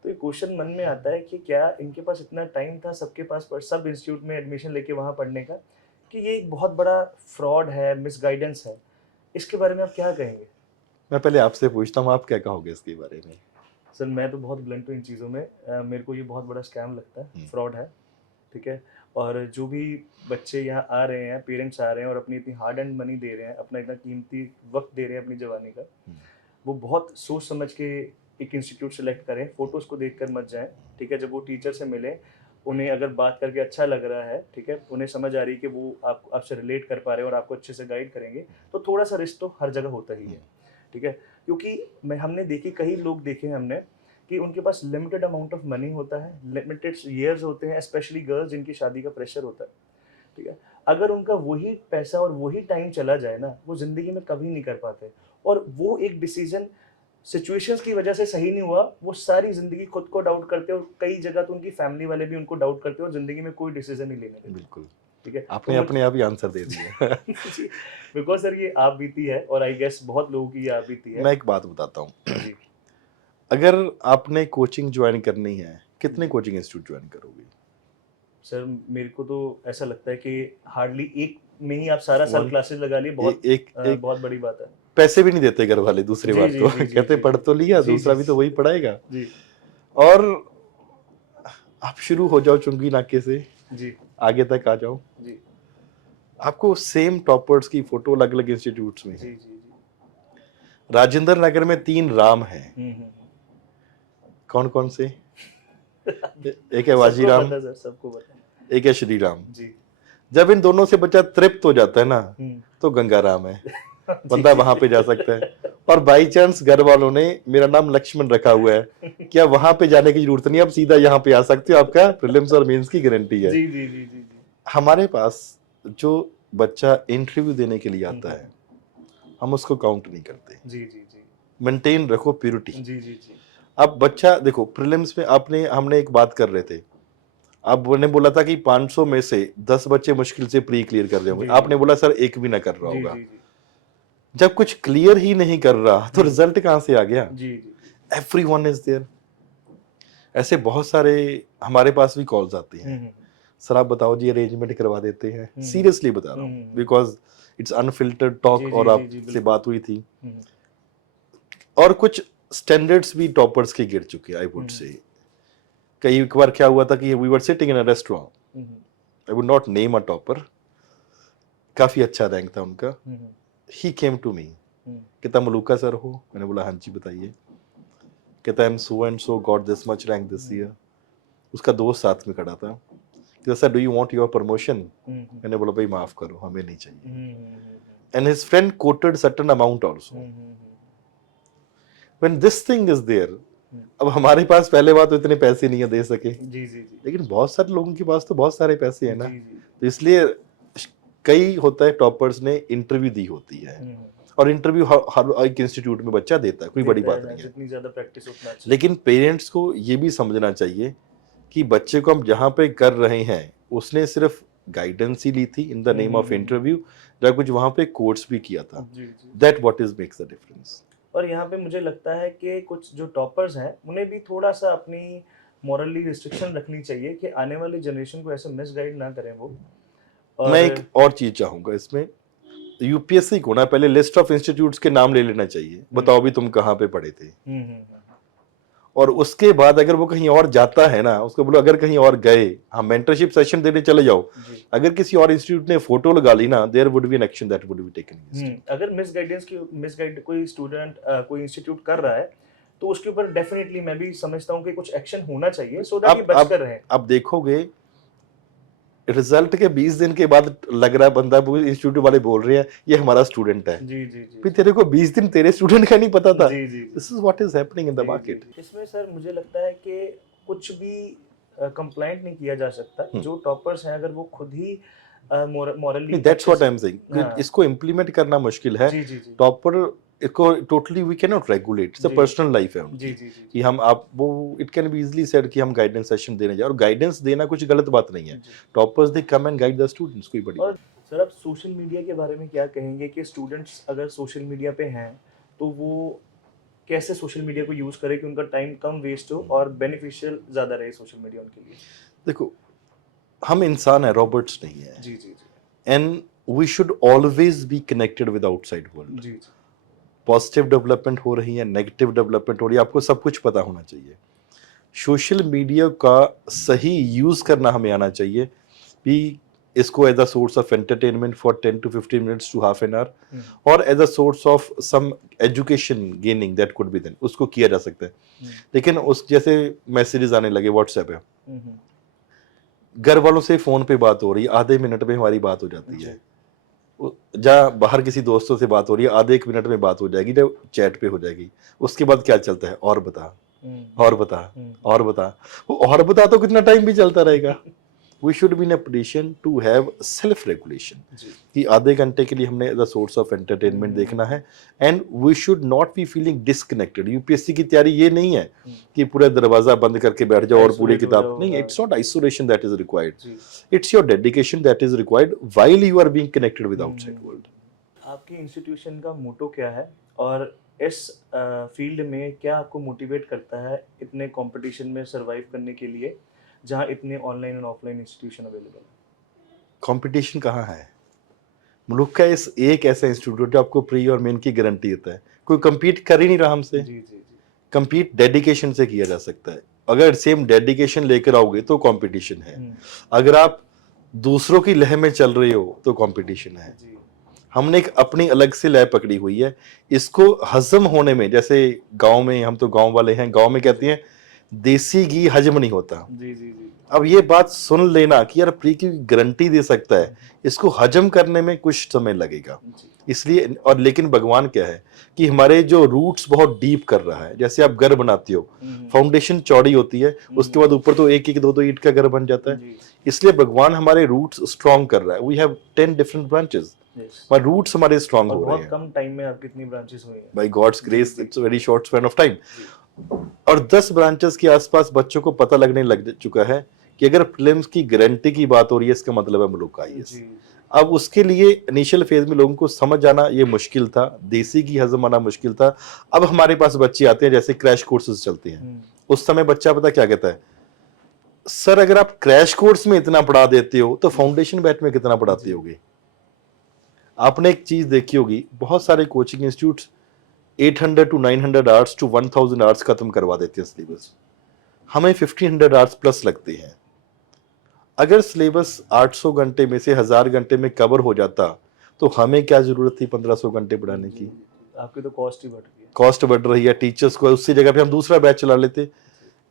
तो ये क्वेश्चन मन में आता है कि क्या इनके पास इतना टाइम था सबके पास सब इंस्टीट्यूट में एडमिशन लेके वहाँ पढ़ने का, कि ये एक बहुत बड़ा फ्रॉड है, मिसगाइडेंस है? इसके बारे में आप क्या कहेंगे? मैं पहले आपसे पूछता हूँ, आप क्या कहोगे इसके बारे में? सर मैं तो बहुत ब्लंट हूँ इन चीज़ों में, मेरे को ये बहुत बड़ा स्कैम लगता है, फ्रॉड है, ठीक है। और जो भी बच्चे यहाँ आ रहे हैं, पेरेंट्स आ रहे हैं और अपनी इतनी हार्ड एंड मनी दे रहे हैं, अपना इतना कीमती वक्त दे रहे हैं अपनी जवानी का, वो बहुत सोच समझ के एक इंस्टीट्यूट सेलेक्ट करें, फोटोज़ को देखकर मत जाएं, ठीक है। जब वो टीचर से मिलें, उन्हें अगर बात करके अच्छा लग रहा है, ठीक है, उन्हें समझ आ रही है कि वो आपसे रिलेट कर पा रहे हैं और आपको अच्छे से गाइड करेंगे, तो थोड़ा सा रिस्क तो हर जगह होता ही है, ठीक है। क्योंकि हमने देखी, कई लोग देखे हैं हमने कि उनके पास लिमिटेड अमाउंट ऑफ मनी होता है, लिमिटेड ईयर्स होते हैं, स्पेशली गर्ल्स जिनकी शादी का प्रेशर होता है, ठीक है। अगर उनका वही पैसा और वही टाइम चला जाए ना, वो ज़िंदगी में कभी नहीं कर पाते। और वो एक डिसीजन सिचुएशंस की वजह से सही नहीं हुआ, वो सारी ज़िंदगी खुद को डाउट करते हैं और कई जगह तो उनकी फैमिली वाले भी उनको डाउट करते हैं और ज़िंदगी में कोई डिसीजन नहीं लेने देते। बिल्कुल, ठीक है, आपने अपने आप ही आंसर दे दिया। बिकॉज सर ये आप बीती है और आई गेस बहुत लोगों की ये आप बीती है। मैं एक बात बताता हूँ, जी अगर आपने कोचिंग ज्वाइन करनी है, कितने कोचिंग इंस्टीट्यूट ज्वाइन करोगे? सर, मेरे को तो ऐसा लगता है कि हार्डली एक में ही आप सारा साल One- क्लासेस लगा लिए, बहुत एक बहुत बड़ी बात है। पैसे भी नहीं देते घर वाले दूसरी जी, बात जी, तो जी, जी, कहते जी, पढ़ तो लिया, जी, दूसरा जी, भी तो वही पढ़ाएगा। जी और आप शुरू हो जाओ चुंगी नाके से, जी आगे तक आ जाओ, जी आपको सेम टॉपर्स की फोटो अलग अलग इंस्टीट्यूट्स में जी है। जी जी। राजेंद्र नगर में 3 राम हैं, कौन कौन से? एक है वाजीराम, सबको पता सर, सबको पता। एक है श्री राम। जी जब इन दोनों से बच्चा तृप्त हो जाता है ना, तो गंगाराम है, बंदा वहां पे जा सकता है। और बाई चांस घर वालों ने मेरा नाम लक्ष्मण रखा हुआ है, क्या वहां पे जाने की जरूरत नहीं, आप सीधा यहाँ पे आ सकते हो, आपका प्रीलिम्स और मेंस की गारंटी है। जी जी जी जी जी। हमारे पास जो बच्चा इंटरव्यू देने के लिए आता है, हम उसको काउंट नहीं करते। जी जी जी मेंटेन रखो प्योरिटी। जी जी जी। अब बच्चा देखो, प्रीलिम्स में हमने एक बात कर रहे थे, अब उन्होंने बोला था कि 500 में से 10 बच्चे मुश्किल से प्री क्लियर कर रहे होंगे, जी, आपने बोला सर एक भी ना कर रहा जी होगा। जी जी जब कुछ क्लियर ही नहीं कर रहा तो रिजल्ट कहां से आ गया? जी जी। Everyone is there. ऐसे बहुत सारे हमारे पास भी कॉल्स आती हैं, सर आप बताओ जी, अरेंजमेंट करवा देते हैं, सीरियसली बता रहा हूँ, बिकॉज इट्स अनफिल्टर्ड टॉक, जी, और जी, आपसे जी, बिल्कुल। बात हुई थी। और कुछ स्टैंडर्ड्स भी टॉपर्स के गिर चुके, आई वुड से। कई एक बार क्या हुआ था कि we were sitting in a restaurant, I would not name a topper, काफी अच्छा रैंक था उनका। ही केम टू मी, कहता मलूका सर हो? मैंने बोला हाँ जी बताइए। कहता I am so and so got this much rank this year. उसका दोस्त साथ में खड़ा था, कहता sir do you want your promotion? मैंने बोला भाई माफ करो, हमें नहीं चाहिए। And his friend quoted certain amount also. When this thing is there, अब हमारे पास पहले बात तो इतने पैसे नहीं है दे सके, जी जी जी लेकिन बहुत सारे लोगों के पास तो बहुत सारे पैसे हैं ना, जी जी। तो इसलिए कई होता है टॉपर्स ने इंटरव्यू दी होती है, और इंटरव्यू हर एक इंस्टीट्यूट में बच्चा देता है, कोई बड़ी बात नहीं है। जितनी ज्यादा प्रैक्टिस उतना अच्छा। लेकिन पेरेंट्स को ये भी समझना चाहिए कि बच्चे को हम जहाँ पे कर रहे हैं, उसने सिर्फ गाइडेंस ही ली थी in the name of interview, या कुछ वहाँ पे कोर्स भी किया था। जी जी। That what is makes the difference. और यहाँ पे मुझे लगता है कि कुछ जो टॉपर्स हैं, उन्हें भी थोड़ा सा अपनी मॉरली रिस्ट्रिक्शन रखनी चाहिए कि आने वाली जनरेशन को ऐसे मिसगाइड ना करें वो। और मैं एक और चीज चाहूंगा इसमें, यूपीएससी को ना पहले लिस्ट ऑफ इंस्टीट्यूट्स के नाम ले लेना चाहिए, बताओ भी तुम कहाँ पे पढ़े थे, और उसके बाद अगर वो कहीं और जाता है ना, उसको बोलो अगर कहीं और गए, हम मेंटरशिप सेशन देने चले जाओ, अगर किसी और इंस्टीट्यूट ने फोटो लगा ली ना, there would be an action that would be taken. अगर मिसगाइड कोई स्टूडेंट कोई इंस्टीट्यूट कर रहा है, तो उसके ऊपर डेफिनेटली मैं भी समझता हूँ कि कुछ एक्शन होना चाहिए, सो दैट ये बच कर रहे। अब देखोगे रिजल्ट के 20 दिन के बाद लग रहा है बंदा, इंस्टीट्यूट वाले बोल रहे हैं ये हमारा स्टूडेंट है। जी जी जी। फिर तेरे को 20 दिन तेरे स्टूडेंट का नहीं पता था। जी जी। This is what is happening in the market. इसमें सर मुझे लगता है कि कुछ भी कंप्लेंट नहीं किया जा सकता। जो टॉपर्स हैं अगर वो खुद ही morally, that's what I am saying, इसको इंप्लीमेंट करना मुश्किल है। जी जी जी। टॉपर इसको totally we can not regulate, it's a personal life है उनकी। जी जी जी। कि हम आप वो it can be easily said कि हम गाइडेंस सेशन देने जाए, और गाइडेंस देना कुछ गलत बात नहीं है। Toppers they come and guide the students, कोई बड़ी। और सर आप सोशल मीडिया के बारे में क्या कहेंगे कि स्टूडेंट्स अगर सोशल मीडिया पे हैं तो वो कैसे सोशल मीडिया को यूज करें कि उनका टाइम कम वेस्ट हो और बेनिफिशियल ज्यादा रहे सोशल मीडिया उनके लिए? देखो, हम इंसान है, रॉबोट्स नहीं है। जी जी जी। And we should always be connected with outside world. जी जी। पॉजिटिव डेवलपमेंट हो रही है, नेगेटिव डेवलपमेंट हो रही है, आपको सब कुछ पता होना चाहिए। सोशल मीडिया का सही यूज करना हमें आना चाहिए, भी इसको as a source of entertainment for 10 to 15 minutes to half an hour, hmm, और as a source of some education gaining that could be then, उसको किया जा सकता है। हम्म, लेकिन उस जैसे मैसेजेस आने लगे व्हाट्सएप पे, हम्म, घर वालों से फोन पे बात हो रही है, आधे मिनट में हमारी बात हो जाती जी, है। जहाँ बाहर किसी दोस्तों से बात हो रही है, आधे एक मिनट में बात हो जाएगी, जब चैट पे हो जाएगी। उसके बाद क्या चलता है, और बता, और बता, और बता। वो और बता तो कितना टाइम भी चलता रहेगा। We should be in a position to have self regulation, जी, कि आधे घंटे के लिए हमने as a source of entertainment देखना है, and we should not be feeling disconnected. UPSC की तैयारी ये नहीं है कि पूरा दरवाजा बंद करके बैठ जाओ और पूरी आइसोलेट हो किताब जाओ, नहीं, हाँ, it's not isolation that is required, जी, it's your dedication that is required while you are being connected with outside world. आपकी इंस्टीट्यूशन का मोटो क्या है, और इस फील्ड में क्या आपको मोटिवेट करता है इतने कंपटीशन में सरवाइव करने के लिए, जहाँ इतने online and offline institution available है? कंपटीशन कहाँ है? मुल्क का इस एक ऐसा इंस्टीट्यूट जो आपको प्री और मेन की गारंटी देता है, कोई compete कर ही नहीं रहा हमसे। जी, जी, जी, compete डेडिकेशन से किया जा सकता है। अगर सेम डेडिकेशन लेकर आओगे तो कंपटीशन है। अगर आप दूसरों की लय में चल रहे हो तो कंपटीशन है। जी, हमने एक अपनी अलग से लय पकड़ी हुई है, इसको हजम होने में, जैसे गांव में, हम तो गांव वाले हैं, गांव में कहते हैं देसी घी हजम नहीं होता। जी, जी, जी, अब ये बात सुन लेना कि यार प्री की गारंटी दे सकता है, इसको हजम करने में कुछ समय लगेगा। जी, इसलिए, और लेकिन भगवान क्या है कि हमारे जो रूट्स बहुत डीप कर रहा है। जैसे आप घर बनाते हो, फाउंडेशन चौड़ी होती है, उसके बाद ऊपर तो एक एक दो दो ईंट का घर बन जाता है। जी, इसलिए भगवान हमारे रूट्स स्ट्रांग कर रहा है। We have 10 different branches, yes, पर रूट्स हमारे स्ट्रांग और हो रहे बहुत हैं कम टाइम में आपकी इतनी ब्रांचेस हुई हैं। बाय गॉड्स जी, ग्रेस। जी, it's a very short span of time. जी, और 10 ब्रांचेस के आसपास बच्चों को पता लगने लग चुका है कि अगर प्रीलिम्स की गारंटी की बात हो रही है, इसका मतलब है मुल्क आईएएस। जी, अब उसके लिए इनिशियल फेज में लोगों को समझ आना ये मुश्किल था, देसी की हजम आना मुश्किल था। अब हमारे पास बच्चे आते हैं, जैसे क्रैश कोर्सेज चलते हैं, उस समय बच्चा पता क्या कहता है, सर अगर आप क्रैश कोर्स में इतना पढ़ा देते हो तो फाउंडेशन बैच में कितना पढ़ाते जी, होगे। आपने एक चीज देखी होगी, बहुत सारे coaching institute 800 to 900 hours to 1000 hours खत्म करवा देते हैं सिलेबस। हमें 1500 आवर्स प्लस लगते हैं। अगर सिलेबस 800 घंटे में से 1000 घंटे में कवर हो जाता तो हमें क्या जरूरत थी 1500 घंटे पढ़ाने जी, की। जी, आपकी तो कॉस्ट ही बढ़ रही है। कॉस्ट बढ़ रही है टीचर्स को, उसकी जगह पे हम दूसरा बैच चला लेते।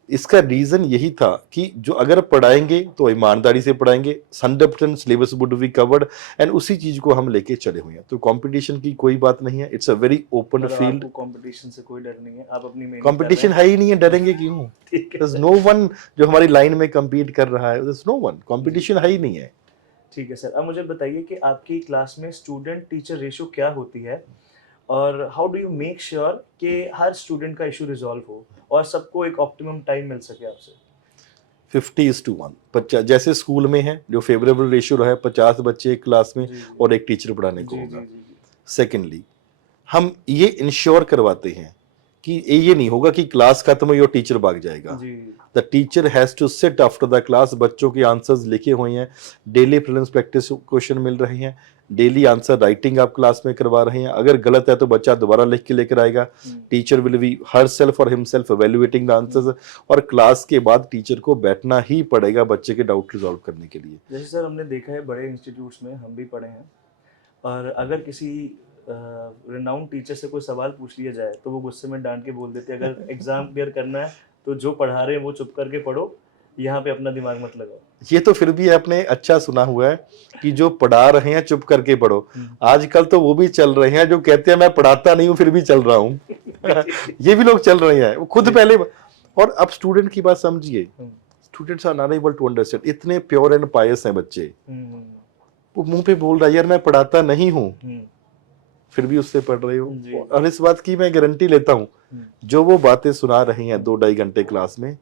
इसका रीजन यही था कि जो अगर पढ़ाएंगे तो ईमानदारी से पढ़ाएंगे, 100% syllabus would be covered, and उसी चीज को हम लेके चले हुए हैं। तो कंपटीशन की कोई बात नहीं है, इट्स अ वेरी ओपन मतलब फील्ड। आपको कंपटीशन से कोई डर नहीं है, आप अपनी मेहनत कर रहे कंपटीशन हैं। है ही नहीं है, डरेंगे क्यों? ठीक है There's सर। no one जो हमारी लाइन में compete कर रहा है, there's no one, जी, कंपटीशन है ही नहीं है। ठीक है सर। अब मुझे बताइए कि आपकी क्लास में स्टूडेंट टीचर रेशियो क्या होती है, और how do you make sure कि हर स्टूडेंट का इशू रिजॉल्व हो और सबको एक ऑप्टिमम टाइम मिल सके आपसे? 50:1, जैसे स्कूल में है जो फेवरेबल रेशियो रहा है, 50 बच्चे एक क्लास में जी, जी, और एक टीचर पढ़ाने को जी, जी, होगा। जी, जी, सेकेंडली, हम ये इंश्योर करवाते हैं कि ये नहीं होगा कि क्लास खत्म हुई और टीचर भाग जाएगा। जी, the teacher has to sit after the class, बच्चों के आंसर्स लिखे हुए हैं, डेली प्रीलिम्स प्रैक्टिस क्वेश्चन मिल रहे हैं, डेली आंसर राइटिंग आप क्लास में करवा रहे हैं। अगर गलत है तो बच्चा दोबारा लिख के लेकर आएगा। Teacher will be her self और हिमसेल्फ एवेल्युएटिंग द आंसर्स, और क्लास के बाद टीचर को बैठना ही पड़ेगा बच्चे के डाउट रिजॉल्व करने के लिए। जैसे सर हमने देखा है बड़े इंस्टीट्यूट्स में, हम भी पढ़े हैं, और अगर किसी रिनाउंड टीचर से कोई सवाल पूछ लिया जाए तो वो गुस्से में डांट के बोल देते हैं, अगर एग्जाम क्लियर करना है तो जो पढ़ा रहे हैं वो चुप करके पढ़ो, यहाँ पे अपना दिमाग मत लगाओ। ये तो फिर भी आपने अच्छा सुना हुआ है कि जो पढ़ा रहे हैं चुप करके पढ़ो। आजकल तो वो भी चल रहे हैं जो कहते हैं मैं पढ़ाता नहीं हूं फिर भी चल रहा हूं। ये भी लोग चल रहे हैं, वो खुद पहले। और अब स्टूडेंट की बात समझिए, students are not able to understand, इतने प्योर एंड पायस हैं बच्चे, वो मुंह पे बोल रहा है यार मैं पढ़ाता नहीं हूं, फिर भी उससे पढ़ रहे जी। हो। और इस बात की मैं गारंटी लेता हूं, जो वो बातें सुना रही हैं 2-2.5 घंटे क्लास में,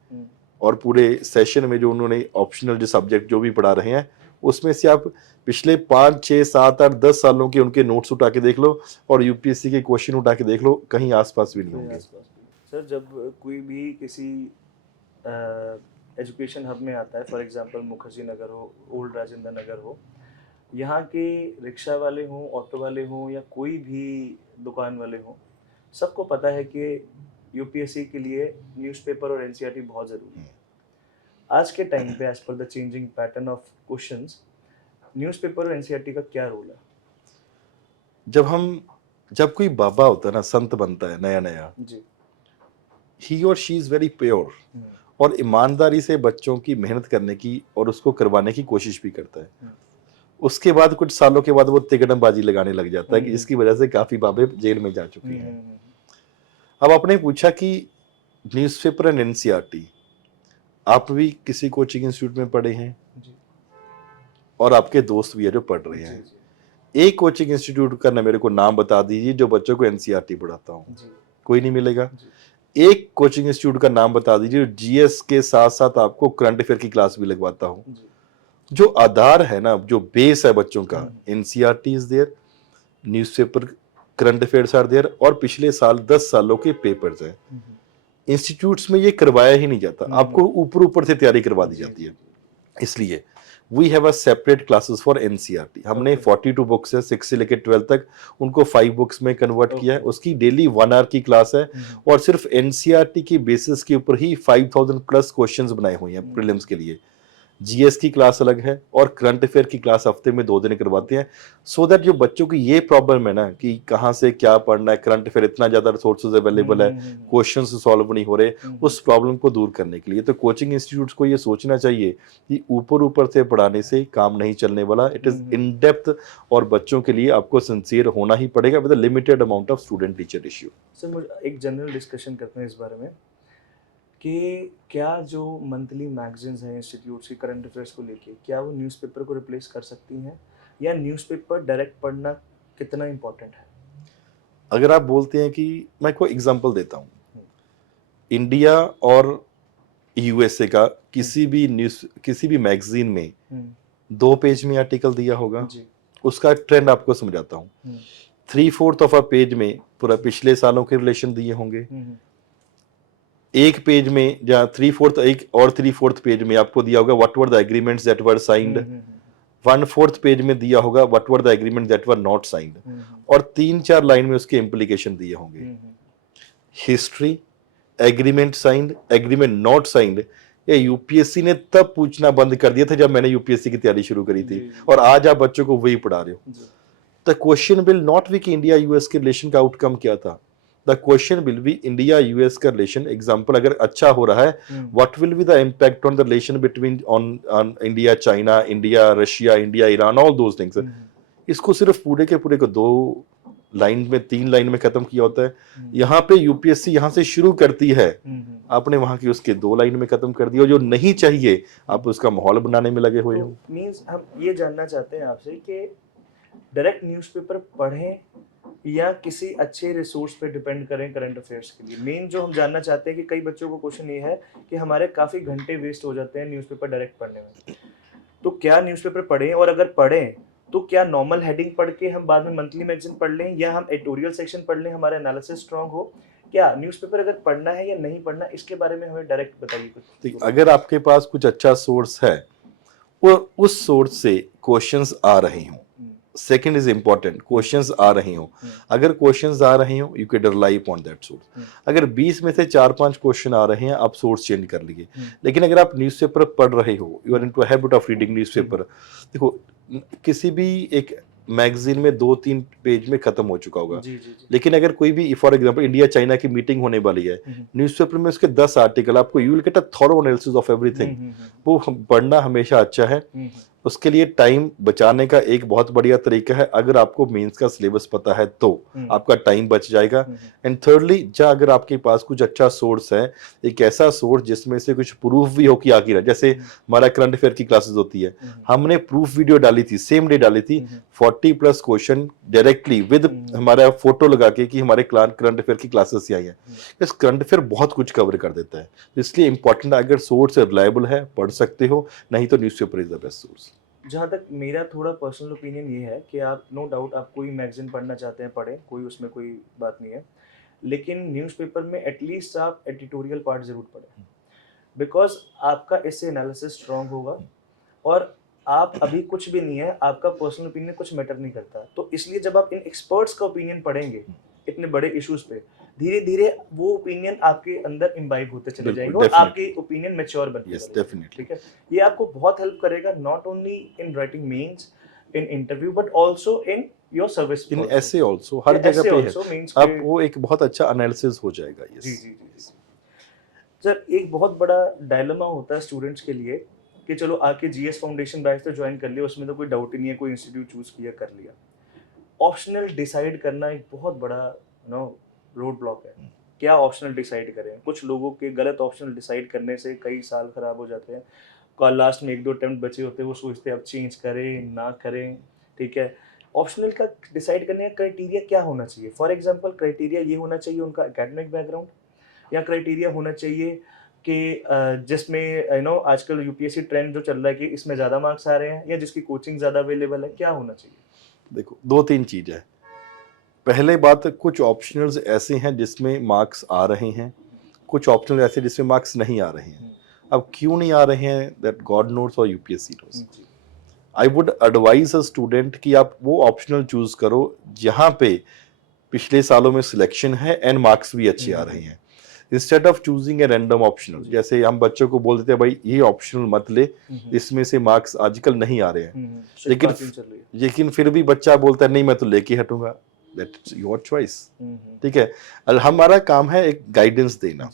और पूरे सेशन में जो उन्होंने ऑप्शनल जो सब्जेक्ट जो भी पढ़ा रहे हैं, उसमें से आप पिछले 5, 6, 7, 8, 10 सालों के उनके नोट्स उठा के देख लो और यूपीएससी के क्वेश्चन उठा के देख लो, कहीं आसपास भी नहीं होंगे। सर जब कोई भी किसी एजुकेशन हब में आता है, फॉर एग्जांपल मुखर्जी नगर हो, ओल्ड राजेंद्र नगर हो, यहाँ के रिक्शा वाले हों, ऑटो वाले हों, या कोई भी दुकान वाले हों, सबको पता है कि यूपीएससी के लिए न्यूज़पेपर और एनसीईआरटी बहुत ज़रूरी है। आज के टाइम पे as per the changing pattern of questions, newspaper और एनसीईआरटी का क्या रोल है? जब कोई बाबा होता है ना, संत बनता है नया नया, जी। ही और शी इज वेरी प्योर हम्म, और ईमानदारी से बच्चों की मेहनत करने की और उसको करवाने की कोशिश भी करता है। हम्म, उसके बाद कुछ सालों के बाद वो तिकड़मबाजी लगाने लग जाता है कि हम्म, इसकी वजह से काफी बाबे जेल में जा चुके हम्म, हैं। हम्म, अब आपने पूछा कि न्यूज़पेपर एंड एनसीईआरटी, आप भी किसी कोचिंग इंस्टीट्यूट में पढ़े हैं जी और आपके दोस्त भी है जो पढ़ रहे जी हैं। जी एक कोचिंग इंस्टीट्यूट का ना मेरे को नाम बता दीजिए जो बच्चों को एनसीईआरटी पढ़ाता हूँ। जी कोई नहीं मिलेगा। जी एक कोचिंग इंस्टीट्यूट का नाम बता दीजिए जो जीएस के साथ साथ आपको करंट अफेयर की क्लास भी लगवाता हूँ। जी। जो आधार है ना, जो बेस है बच्चों का, hmm, NCERT is there, newspaper, current affairs are there और पिछले साल 10 सालों के पेपर्स हैं। हम्म, इंस्टीट्यूट्स में ये करवाया ही नहीं जाता, आपको ऊपर ऊपर से तैयारी करवा दी जी जाती जी है। इसलिए we have a separate classes for NCERT. हमने Okay. 42 बुक्स है 6 से लेकर 12 तक, उनको 5 बुक्स में कन्वर्ट किया है। Okay. उसकी डेली 1 आवर की क्लास है और सिर्फ एनसीईआरटी की बेसिस के ऊपर ही 5000 प्लस क्वेश्चंस बनाए हुए हैं प्रीलिम्स के लिए। जीएस की क्लास अलग है और करंट अफेयर की क्लास हफ्ते में 2 दिन करवाते हैं, सो दैट जो बच्चों की ये प्रॉब्लम है ना कि कहाँ से क्या पढ़ना है, करंट अफेयर इतना ज्यादा रिसोर्सेज अवेलेबल है, क्वेश्चन सॉल्व नहीं हो रहे, उस प्रॉब्लम को दूर करने के लिए तो कोचिंग इंस्टीट्यूट्स को ये सोचना चाहिए कि ऊपर ऊपर से पढ़ाने से काम नहीं चलने वाला। इट इज इन डेप्थ और बच्चों के लिए आपको सिंसियर होना ही पड़ेगा with limited amount of student teacher ratio. Sir मुझे एक जनरल डिस्कशन करते हैं इस बारे में कि क्या जो मंथली मैगजीन्स हैं इंस्टीट्यूट्स की करंट अफेयर्स को लेके, क्या वो न्यूज़पेपर को रिप्लेस कर सकती हैं, या न्यूज़पेपर डायरेक्ट पढ़ना कितना इम्पोर्टेंट है? अगर आप बोलते हैं कि मैं कोई एग्जांपल देता हूँ, इंडिया और यूएसए का किसी भी मैगजीन में 2 पेज में आर्टिकल दिया होगा, जी। उसका ट्रेंड आपको समझाता हूँ। 3/4 ऑफ अ पेज में पूरा पिछले सालों के रिलेशन दिए होंगे। एक पेज में जहाँ 3/4 एक और 3/4 पेज में आपको दिया होगा what were the agreements that were signed. 1/4 page में दिया होगा what were the agreement that were not signed और 3-4 लाइन में उसके इम्प्लीकेशन दिए होंगे। History, agreement signed, agreement not signed, ये यूपीएससी ने तब पूछना बंद कर दिया था जब मैंने यूपीएससी की तैयारी शुरू करी थी और आज आप बच्चों को वही पढ़ा रहे हो। The question will not be कि इंडिया यूएस के रिलेशन का आउटकम क्या था, the question will be India US का रिलेशन एग्जांपल अगर अच्छा हो रहा है, what will be the impact on the relation between on India China, India Russia, India Iran, all those things. इसको सिर्फ पूरे के पूरे को 2 लाइन में 3 लाइन में खत्म किया होता है। यहाँ पे यूपीएससी यहाँ से शुरू करती है, आपने वहां की उसके 2 लाइन में खत्म कर दिया। जो नहीं चाहिए आप उसका माहौल बनाने में लगे हुए हो। मींस हम ये जानना चाहते हैं आपसे कि डायरेक्ट न्यूज़पेपर पढ़ें या किसी अच्छे रिसोर्स पे डिपेंड करें करंट अफेयर्स के लिए। मेन जो हम जानना चाहते हैं कि कई बच्चों को क्वेश्चन ये है कि हमारे काफ़ी घंटे वेस्ट हो जाते हैं न्यूज़पेपर डायरेक्ट पढ़ने में, तो क्या न्यूज़पेपर पढ़ें, और अगर पढ़ें तो क्या नॉर्मल हेडिंग पढ़ के हम बाद में मंथली मैगजीन पढ़ लें, या हम एडिटोरियल सेक्शन पढ़ लें, हमारा एनालिसिस स्ट्रांग हो? क्या न्यूज़पेपर अगर पढ़ना है या नहीं पढ़ना, इसके बारे में हमें डायरेक्ट बताइए कुछ। अगर आपके पास कुछ अच्छा सोर्स है और उस सोर्स से क्वेश्चंस आ रहे हों, सेकंड इज इंपॉर्टेंट, क्वेश्चंस आ रहे हों, अगर क्वेश्चंस आ रहे हों you can rely upon that source. अगर 20 में से 4-5 क्वेश्चन आ रहे हैं आप सोर्स चेंज कर लीजिए। लेकिन अगर आप न्यूज़पेपर पढ़ रहे हो, you are into a habit of reading newspaper, देखो किसी भी एक मैगजीन में 2-3 पेज में खत्म हो चुका होगा। लेकिन अगर कोई भी फॉर एग्जांपल इंडिया चाइना की मीटिंग होने वाली है, न्यूज़पेपर में उसके 10 आर्टिकल आपको, you will get a thorough analysis of everything. वो पढ़ना हमेशा अच्छा है। उसके लिए टाइम बचाने का एक बहुत बढ़िया तरीका है, अगर आपको मेंस का सिलेबस पता है तो आपका टाइम बच जाएगा। एंड थर्डली, जहाँ अगर आपके पास कुछ अच्छा सोर्स है, एक ऐसा सोर्स जिसमें से कुछ प्रूफ भी हो कि आगे रहा, जैसे हमारा करंट अफेयर की क्लासेस होती है, हमने प्रूफ वीडियो डाली थी, सेम डे डाली थी, 40+ क्वेश्चन डायरेक्टली विद हमारा फोटो लगा के कि हमारे करंट अफेयर की क्लासेस आई है। इस करंट अफेयर बहुत कुछ कवर कर देता है, इसलिए इंपॉर्टेंट अगर सोर्स रिलायबल है पढ़ सकते हो, नहीं तो newspaper is the best source. जहाँ तक मेरा थोड़ा पर्सनल ओपिनियन ये है कि आप नो डाउट आप कोई मैगजीन पढ़ना चाहते हैं पढ़ें, कोई उसमें कोई बात नहीं है, लेकिन न्यूज़पेपर में एटलीस्ट आप एडिटोरियल पार्ट ज़रूर पढ़ें, बिकॉज आपका इससे एनालिसिस स्ट्रांग होगा, और आप अभी कुछ भी नहीं है, आपका पर्सनल ओपिनियन कुछ मैटर नहीं करता। तो इसलिए जब आप इन एक्सपर्ट्स का ओपिनियन पढ़ेंगे इतने बड़े इश्यूज़ पे, धीरे धीरे वो ओपिनियन आपके अंदर इम्बाइब होते चले बिल्कुल, जाएंगे और definitely. आपके ओपिनियन मैच्योर बनते Yes, चले जाएंगे, definitely. ठीक है। ये आपको बहुत हेल्प करेगा not only in writing mains in interview but also in your service in ऐसे ऑल्सो हर जगह पे है, अब वो एक बहुत अच्छा एनालिसिस हो जाएगा। जी यस, जी जी जी सर, एक बहुत बड़ा डायलेमा होता है स्टूडेंट्स के लिए कि चलो आके जीएस फाउंडेशन बैच तो ज्वाइन कर लिया, उसमें तो कोई डाउट ही नहीं है, कोई इंस्टीट्यूट चूज किया कर लिया। ऑप्शनल डिसाइड करना एक बहुत बड़ा रोड ब्लॉक है। क्या ऑप्शनल डिसाइड करें? कुछ लोगों के गलत ऑप्शनल डिसाइड करने से कई साल खराब हो जाते हैं। कल लास्ट में 1-2 अटेम्प्ट बचे होते हैं, वो सोचते हैं अब चेंज करें ना करें, ठीक है। ऑप्शनल का डिसाइड करने का क्राइटेरिया क्या होना चाहिए? फॉर एग्जांपल क्राइटेरिया ये होना चाहिए उनका एकेडमिक बैकग्राउंड, या क्राइटेरिया होना चाहिए कि जिसमें आजकल यूपीएससी ट्रेंड जो चल रहा है कि इसमें ज़्यादा मार्क्स आ रहे हैं, या जिसकी कोचिंग ज़्यादा अवेलेबल है, क्या होना चाहिए? देखो 2-3 चीज है। पहले बात, कुछ ऑप्शनल्स ऐसे हैं जिसमें मार्क्स आ रहे हैं, कुछ ऑप्शनल ऐसे जिसमें मार्क्स नहीं आ रहे हैं। अब क्यों नहीं आ रहे हैं, दैट गॉड नोस और UPSC knows. I would advise a student कि आप वो ऑप्शनल चूज करो जहां पे पिछले सालों में सिलेक्शन है एंड मार्क्स भी अच्छे आ रहे हैं, instead of choosing a random optional. जैसे हम बच्चों को बोल देते हैं भाई ये ऑप्शनल मत ले, इसमें से मार्क्स आजकल नहीं आ रहे हैं, लेकिन फिर भी बच्चा बोलता है नहीं मैं तो लेके हटूंगा। दैट्स योर चॉइस, ठीक है। हमारा काम है एक गाइडेंस देना।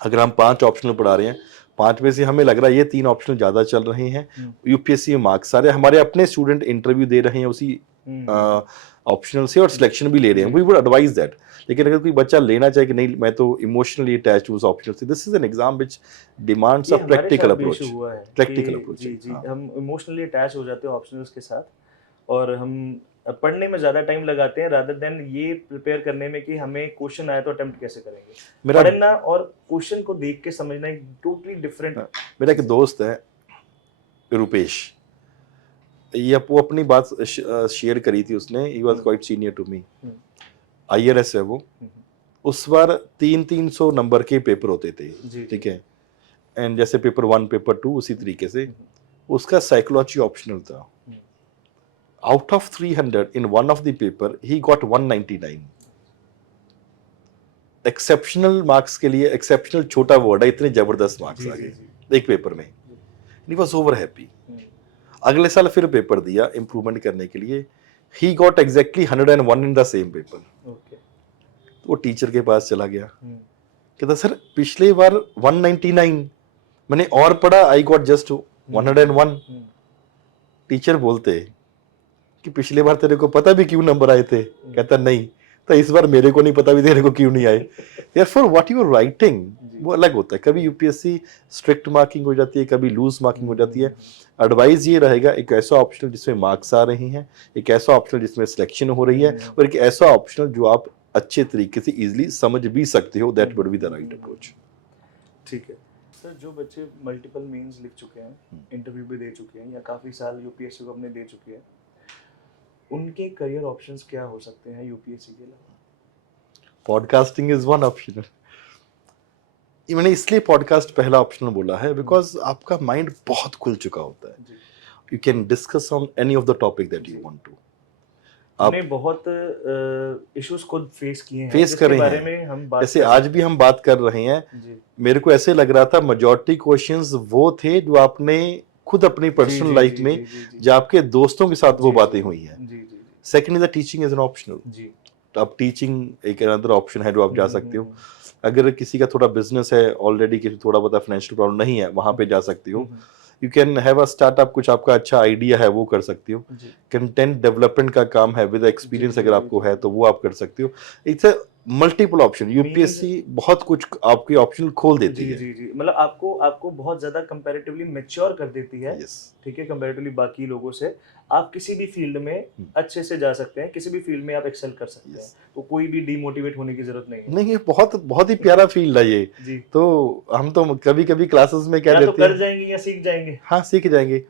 अगर हम 5 ऑप्शनल पढ़ा रहे हैं, 5 में से हमें लग रहा है ये 3 ऑप्शनल ज्यादा चल रहे हैं, यूपीएससी में मार्क्स आ रहे हैं, हमारे अपने स्टूडेंट इंटरव्यू दे रहे हैं उसी ऑप्शनल से और सिलेक्शन भी ले रहे हैं, वी वुड एडवाइज दैट। लेकिन अगर कोई बच्चा लेना चाहे कि नहीं मैं तो इमोशनली अटैच्ड हूँ उस ऑप्शनल से, this is an exam which demands a practical approach. Practical approach, जी जी, हम इमोशनली अटैच हो जाते हैं ऑप्शनल्स के साथ, और हम पढ़ने में ज़्यादा टाइम लगाते हैं रादर देन ये प्रिपेयर करने में कि हमें क्वेश्चन आया तो अटेम्प्ट कैसे करेंगे। पढ़ना और क्वेश्चन को देख के समझना एक टोटली डिफरेंट। मेरा एक दोस्त है रुपेश, ये वो अपनी बात शेयर करी थी उसने, he was quite senior to me, IRS है वो। उस बार 300 नंबर के पेपर होते थे, ठीक है, एंड जैसे पेपर 1 पेपर 2 उसी तरीके से उसका साइकोलॉजी ऑप्शनल था। Out of 300 in one of the paper he got 199। Exceptional marks के लिए, एक्सेप्शनल छोटा वर्ड है, इतने जबरदस्त मार्क्स आ गए एक पेपर में, ही वाज ओवर हैप्पी। अगले साल फिर पेपर दिया इंप्रूवमेंट करने के लिए, he got exactly 101 in the same paper. तो वो टीचर के पास चला गया, कहता सर पिछले बार 199 मैंने और पढ़ा, आई गॉट जस्ट 101। टीचर बोलते कि पिछले बार तेरे को पता भी क्यों नंबर आए थे? कहता नहीं, तो इस बार मेरे को नहीं पता भी तेरे को क्यों नहीं आए। Therefore what you are writing वो अलग होता है। कभी यूपीएससी स्ट्रिक्ट मार्किंग हो जाती है, कभी लूज मार्किंग हो जाती है। एडवाइस ये रहेगा एक ऐसा ऑप्शनल जिसमें मार्क्स आ रहे हैं, एक ऐसा ऑप्शनल जिसमें सिलेक्शन हो रही है, और एक ऐसा ऑप्शनल जो आप अच्छे तरीके से इजीली समझ भी सकते हो। That would be the right approach. ठीक है सर, जो बच्चे मल्टीपल मेंस लिख चुके हैं, इंटरव्यू भी दे चुके हैं, या काफ़ी साल यूपीएससी को अपने दे चुके हैं, उनके करियर ऑप्शंस क्या हो सकते हैं यूपीएससी के लिए? Podcasting is one option. मैंने इसलिए पॉडकास्ट पहला ऑप्शन बोला है बिकॉज आपका माइंड बहुत खुल चुका होता है। You can discuss on any of the topic that you want to. आपने बहुत इश्यूज खुद फेस किए हैं, फेस कर रहे हैं, जैसे आज भी हम बात कर रहे हैं। मेरे को ऐसे लग रहा था मेजॉरिटी क्वेश्चंस वो थे जो आपने खुद अपनी पर्सनल लाइफ में, जो आपके दोस्तों के साथ वो बातें हुई हैं। Second is teaching is an optional. तो अब टीचिंग एक अनदर ऑप्शन है जो आप जा सकते हो। अगर किसी का थोड़ा बिजनेस है ऑलरेडी, किसी थोड़ा बहुत फाइनेंशियल प्रॉब्लम नहीं है, वहां पे जा सकते हो। You can have a startup, कुछ आपका अच्छा आइडिया है वो कर सकते हो। कंटेंट डेवलपमेंट का काम है विद एक्सपीरियंस अगर आपको है तो वो आप कर सकते हो। It's a multiple option. UPSC बहुत कुछ आपके ऑप्शन खोल देती है। जी मतलब आपको बहुत ज्यादा कंपैरेटिवली मैच्योर कर देती है। ठीक है, कंपैरेटिवली बाकी लोगों से आप किसी भी फील्ड में अच्छे से जा सकते हैं, किसी भी फील्ड में आप एक्सेल कर सकते हैं। तो कोई भी डीमोटिवेट होने की जरूरत नहीं है। नहीं, बहुत ही प्यारा फील्ड है ये। जी। तो हम तो कभी क्लासेस में क्या तो कर जाएंगे या सीख जाएंगे। हाँ, सीख जाएंगे।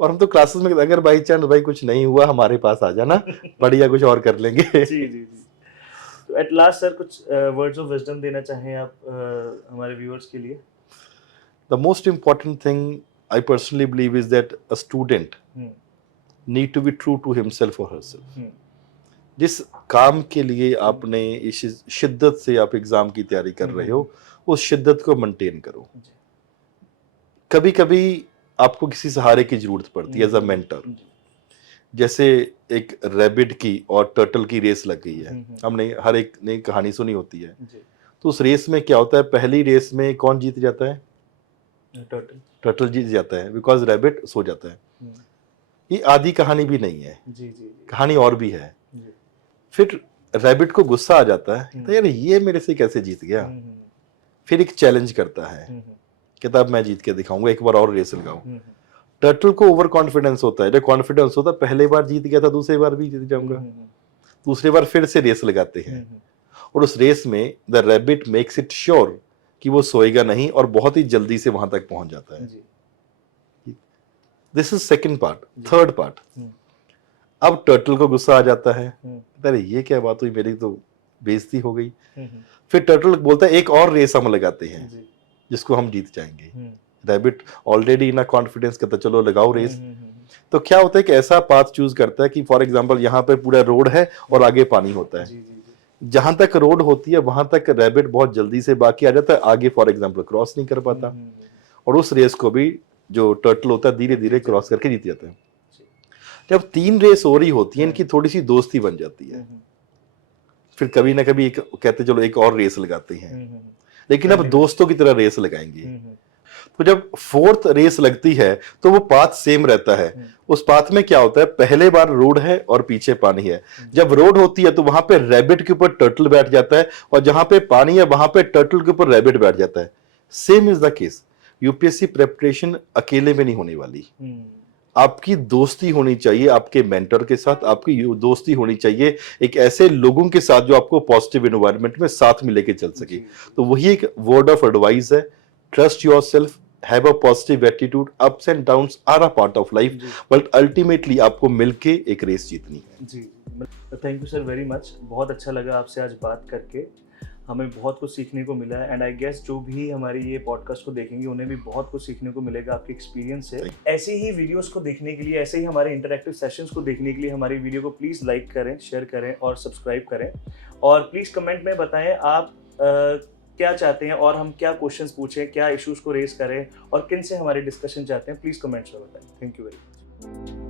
और हम तो क्लासेस में अगर बाई चांस भाई कुछ नहीं हुआ हमारे पास आ जाना, बढ़िया कुछ और कर लेंगे। जी। तो एट लास्ट सर कुछ वर्ड्स ऑफ विजडम देना चाहें आप हमारे व्यूअर्स के लिए? The most important thing I personally believe is that a student need to be true to himself or herself. जिस काम के लिए आपने इस शिद्दत से आप एग्जाम की तैयारी कर रहे हो, उस शिद्दत को मेंटेन करो। जी। कभी कभी आपको किसी सहारे की जरूरत पड़ती है एज अ मेंटर। जी। जैसे एक रैबिट की और टर्टल की रेस लग गई है, हमने हर एक ने कहानी सुनी होती है। जी। तो उस रेस में क्या होता है, पहली रेस में कौन जीत जाता है? टर्टल। टर्टल जीत जाता है, बिकॉज रैबिट सो जाता है। ये आधी कहानी भी नहीं है, जी। जी। कहानी और भी है। जी। फिर रैबिट को गुस्सा आ जाता है, कहता है यार ये मेरे से कैसे जीत गया। फिर एक चैलेंज करता है, कहता अब मैं जीत के दिखाऊंगा, एक बार और रेस लगाओ। टर्टल को ओवर कॉन्फिडेंस होता है, जो कॉन्फिडेंस होता है पहले बार जीत गया था, दूसरी बार भी जीत जाऊंगा। दूसरी बार फिर से रेस लगाते हैं, और उस रेस में the rabbit makes it sure कि वो सोएगा नहीं, और बहुत ही जल्दी से वहां तक पहुंच जाता है। This is second part. Third part, अब टर्टल को गुस्सा आ जाता है, अरे ये क्या बात हुई, मेरी तो बेइज्जती हो गई। फिर टर्टल बोलता है एक और रेस हम लगाते हैं जिसको हम जीत जाएंगे। रैबिट ऑलरेडी इतना कॉन्फिडेंस कहता चलो लगाओ रेस। तो क्या होता है कि ऐसा पाथ चूज करता है कि फॉर एग्जांपल यहाँ पे पूरा रोड है और आगे पानी होता है। जहां तक रोड होती है वहां तक रैबिट बहुत जल्दी से बाकी आ जाता है, आगे फॉर एग्जांपल क्रॉस नहीं कर पाता, और उस रेस को भी जो टर्टल होता है धीरे धीरे क्रॉस करके जीत जाता है। जब 3 रेस हो रही होती है, इनकी थोड़ी सी दोस्ती बन जाती है। फिर कभी ना कभी कहते चलो एक और रेस लगाते हैं, लेकिन अब दोस्तों की तरह रेस लगाएंगे। तो जब फोर्थ रेस लगती है तो वो पाथ सेम रहता है। उस पाथ में क्या होता है, पहले बार रोड है और पीछे पानी है। जब रोड होती है तो वहां पे रैबिट के ऊपर टर्टल बैठ जाता है, और जहां पे पानी है वहां पे टर्टल के ऊपर रैबिट बैठ जाता है। Same is the case. UPSC preparation अकेले में नहीं होने वाली, आपकी दोस्ती होनी चाहिए आपके मेंटर के साथ, आपकी दोस्ती होनी चाहिए एक ऐसे लोगों के साथ जो आपको पॉजिटिव एनवायरनमेंट में साथ में लेके चल सके। तो वही एक वर्ड ऑफ एडवाइस है, trust yourself, have a positive attitude, ups and downs are a part of life, but ultimately आपको मिलके एक रेस जीतनी है। जी, thank you sir very much. बहुत अच्छा लगा आपसे आज बात करके, हमें बहुत कुछ सीखने को मिला है, एंड आई गेस जो भी हमारी ये पॉडकास्ट को देखेंगे उन्हें भी बहुत कुछ सीखने को मिलेगा आपके एक्सपीरियंस से। ऐसे ही वीडियोस को देखने के लिए, ऐसे ही हमारे इंटरैक्टिव सेशंस को देखने के लिए हमारी वीडियो को प्लीज़ लाइक करें, शेयर करें और सब्सक्राइब करें, और प्लीज़ कमेंट में बताएं आप क्या चाहते हैं और हम क्या क्वेश्चंस पूछें, क्या इश्यूज़ को रेज करें और किन से हमारे डिस्कशन चाहते हैं, प्लीज़ कमेंट्स में बताएं। Thank you very much.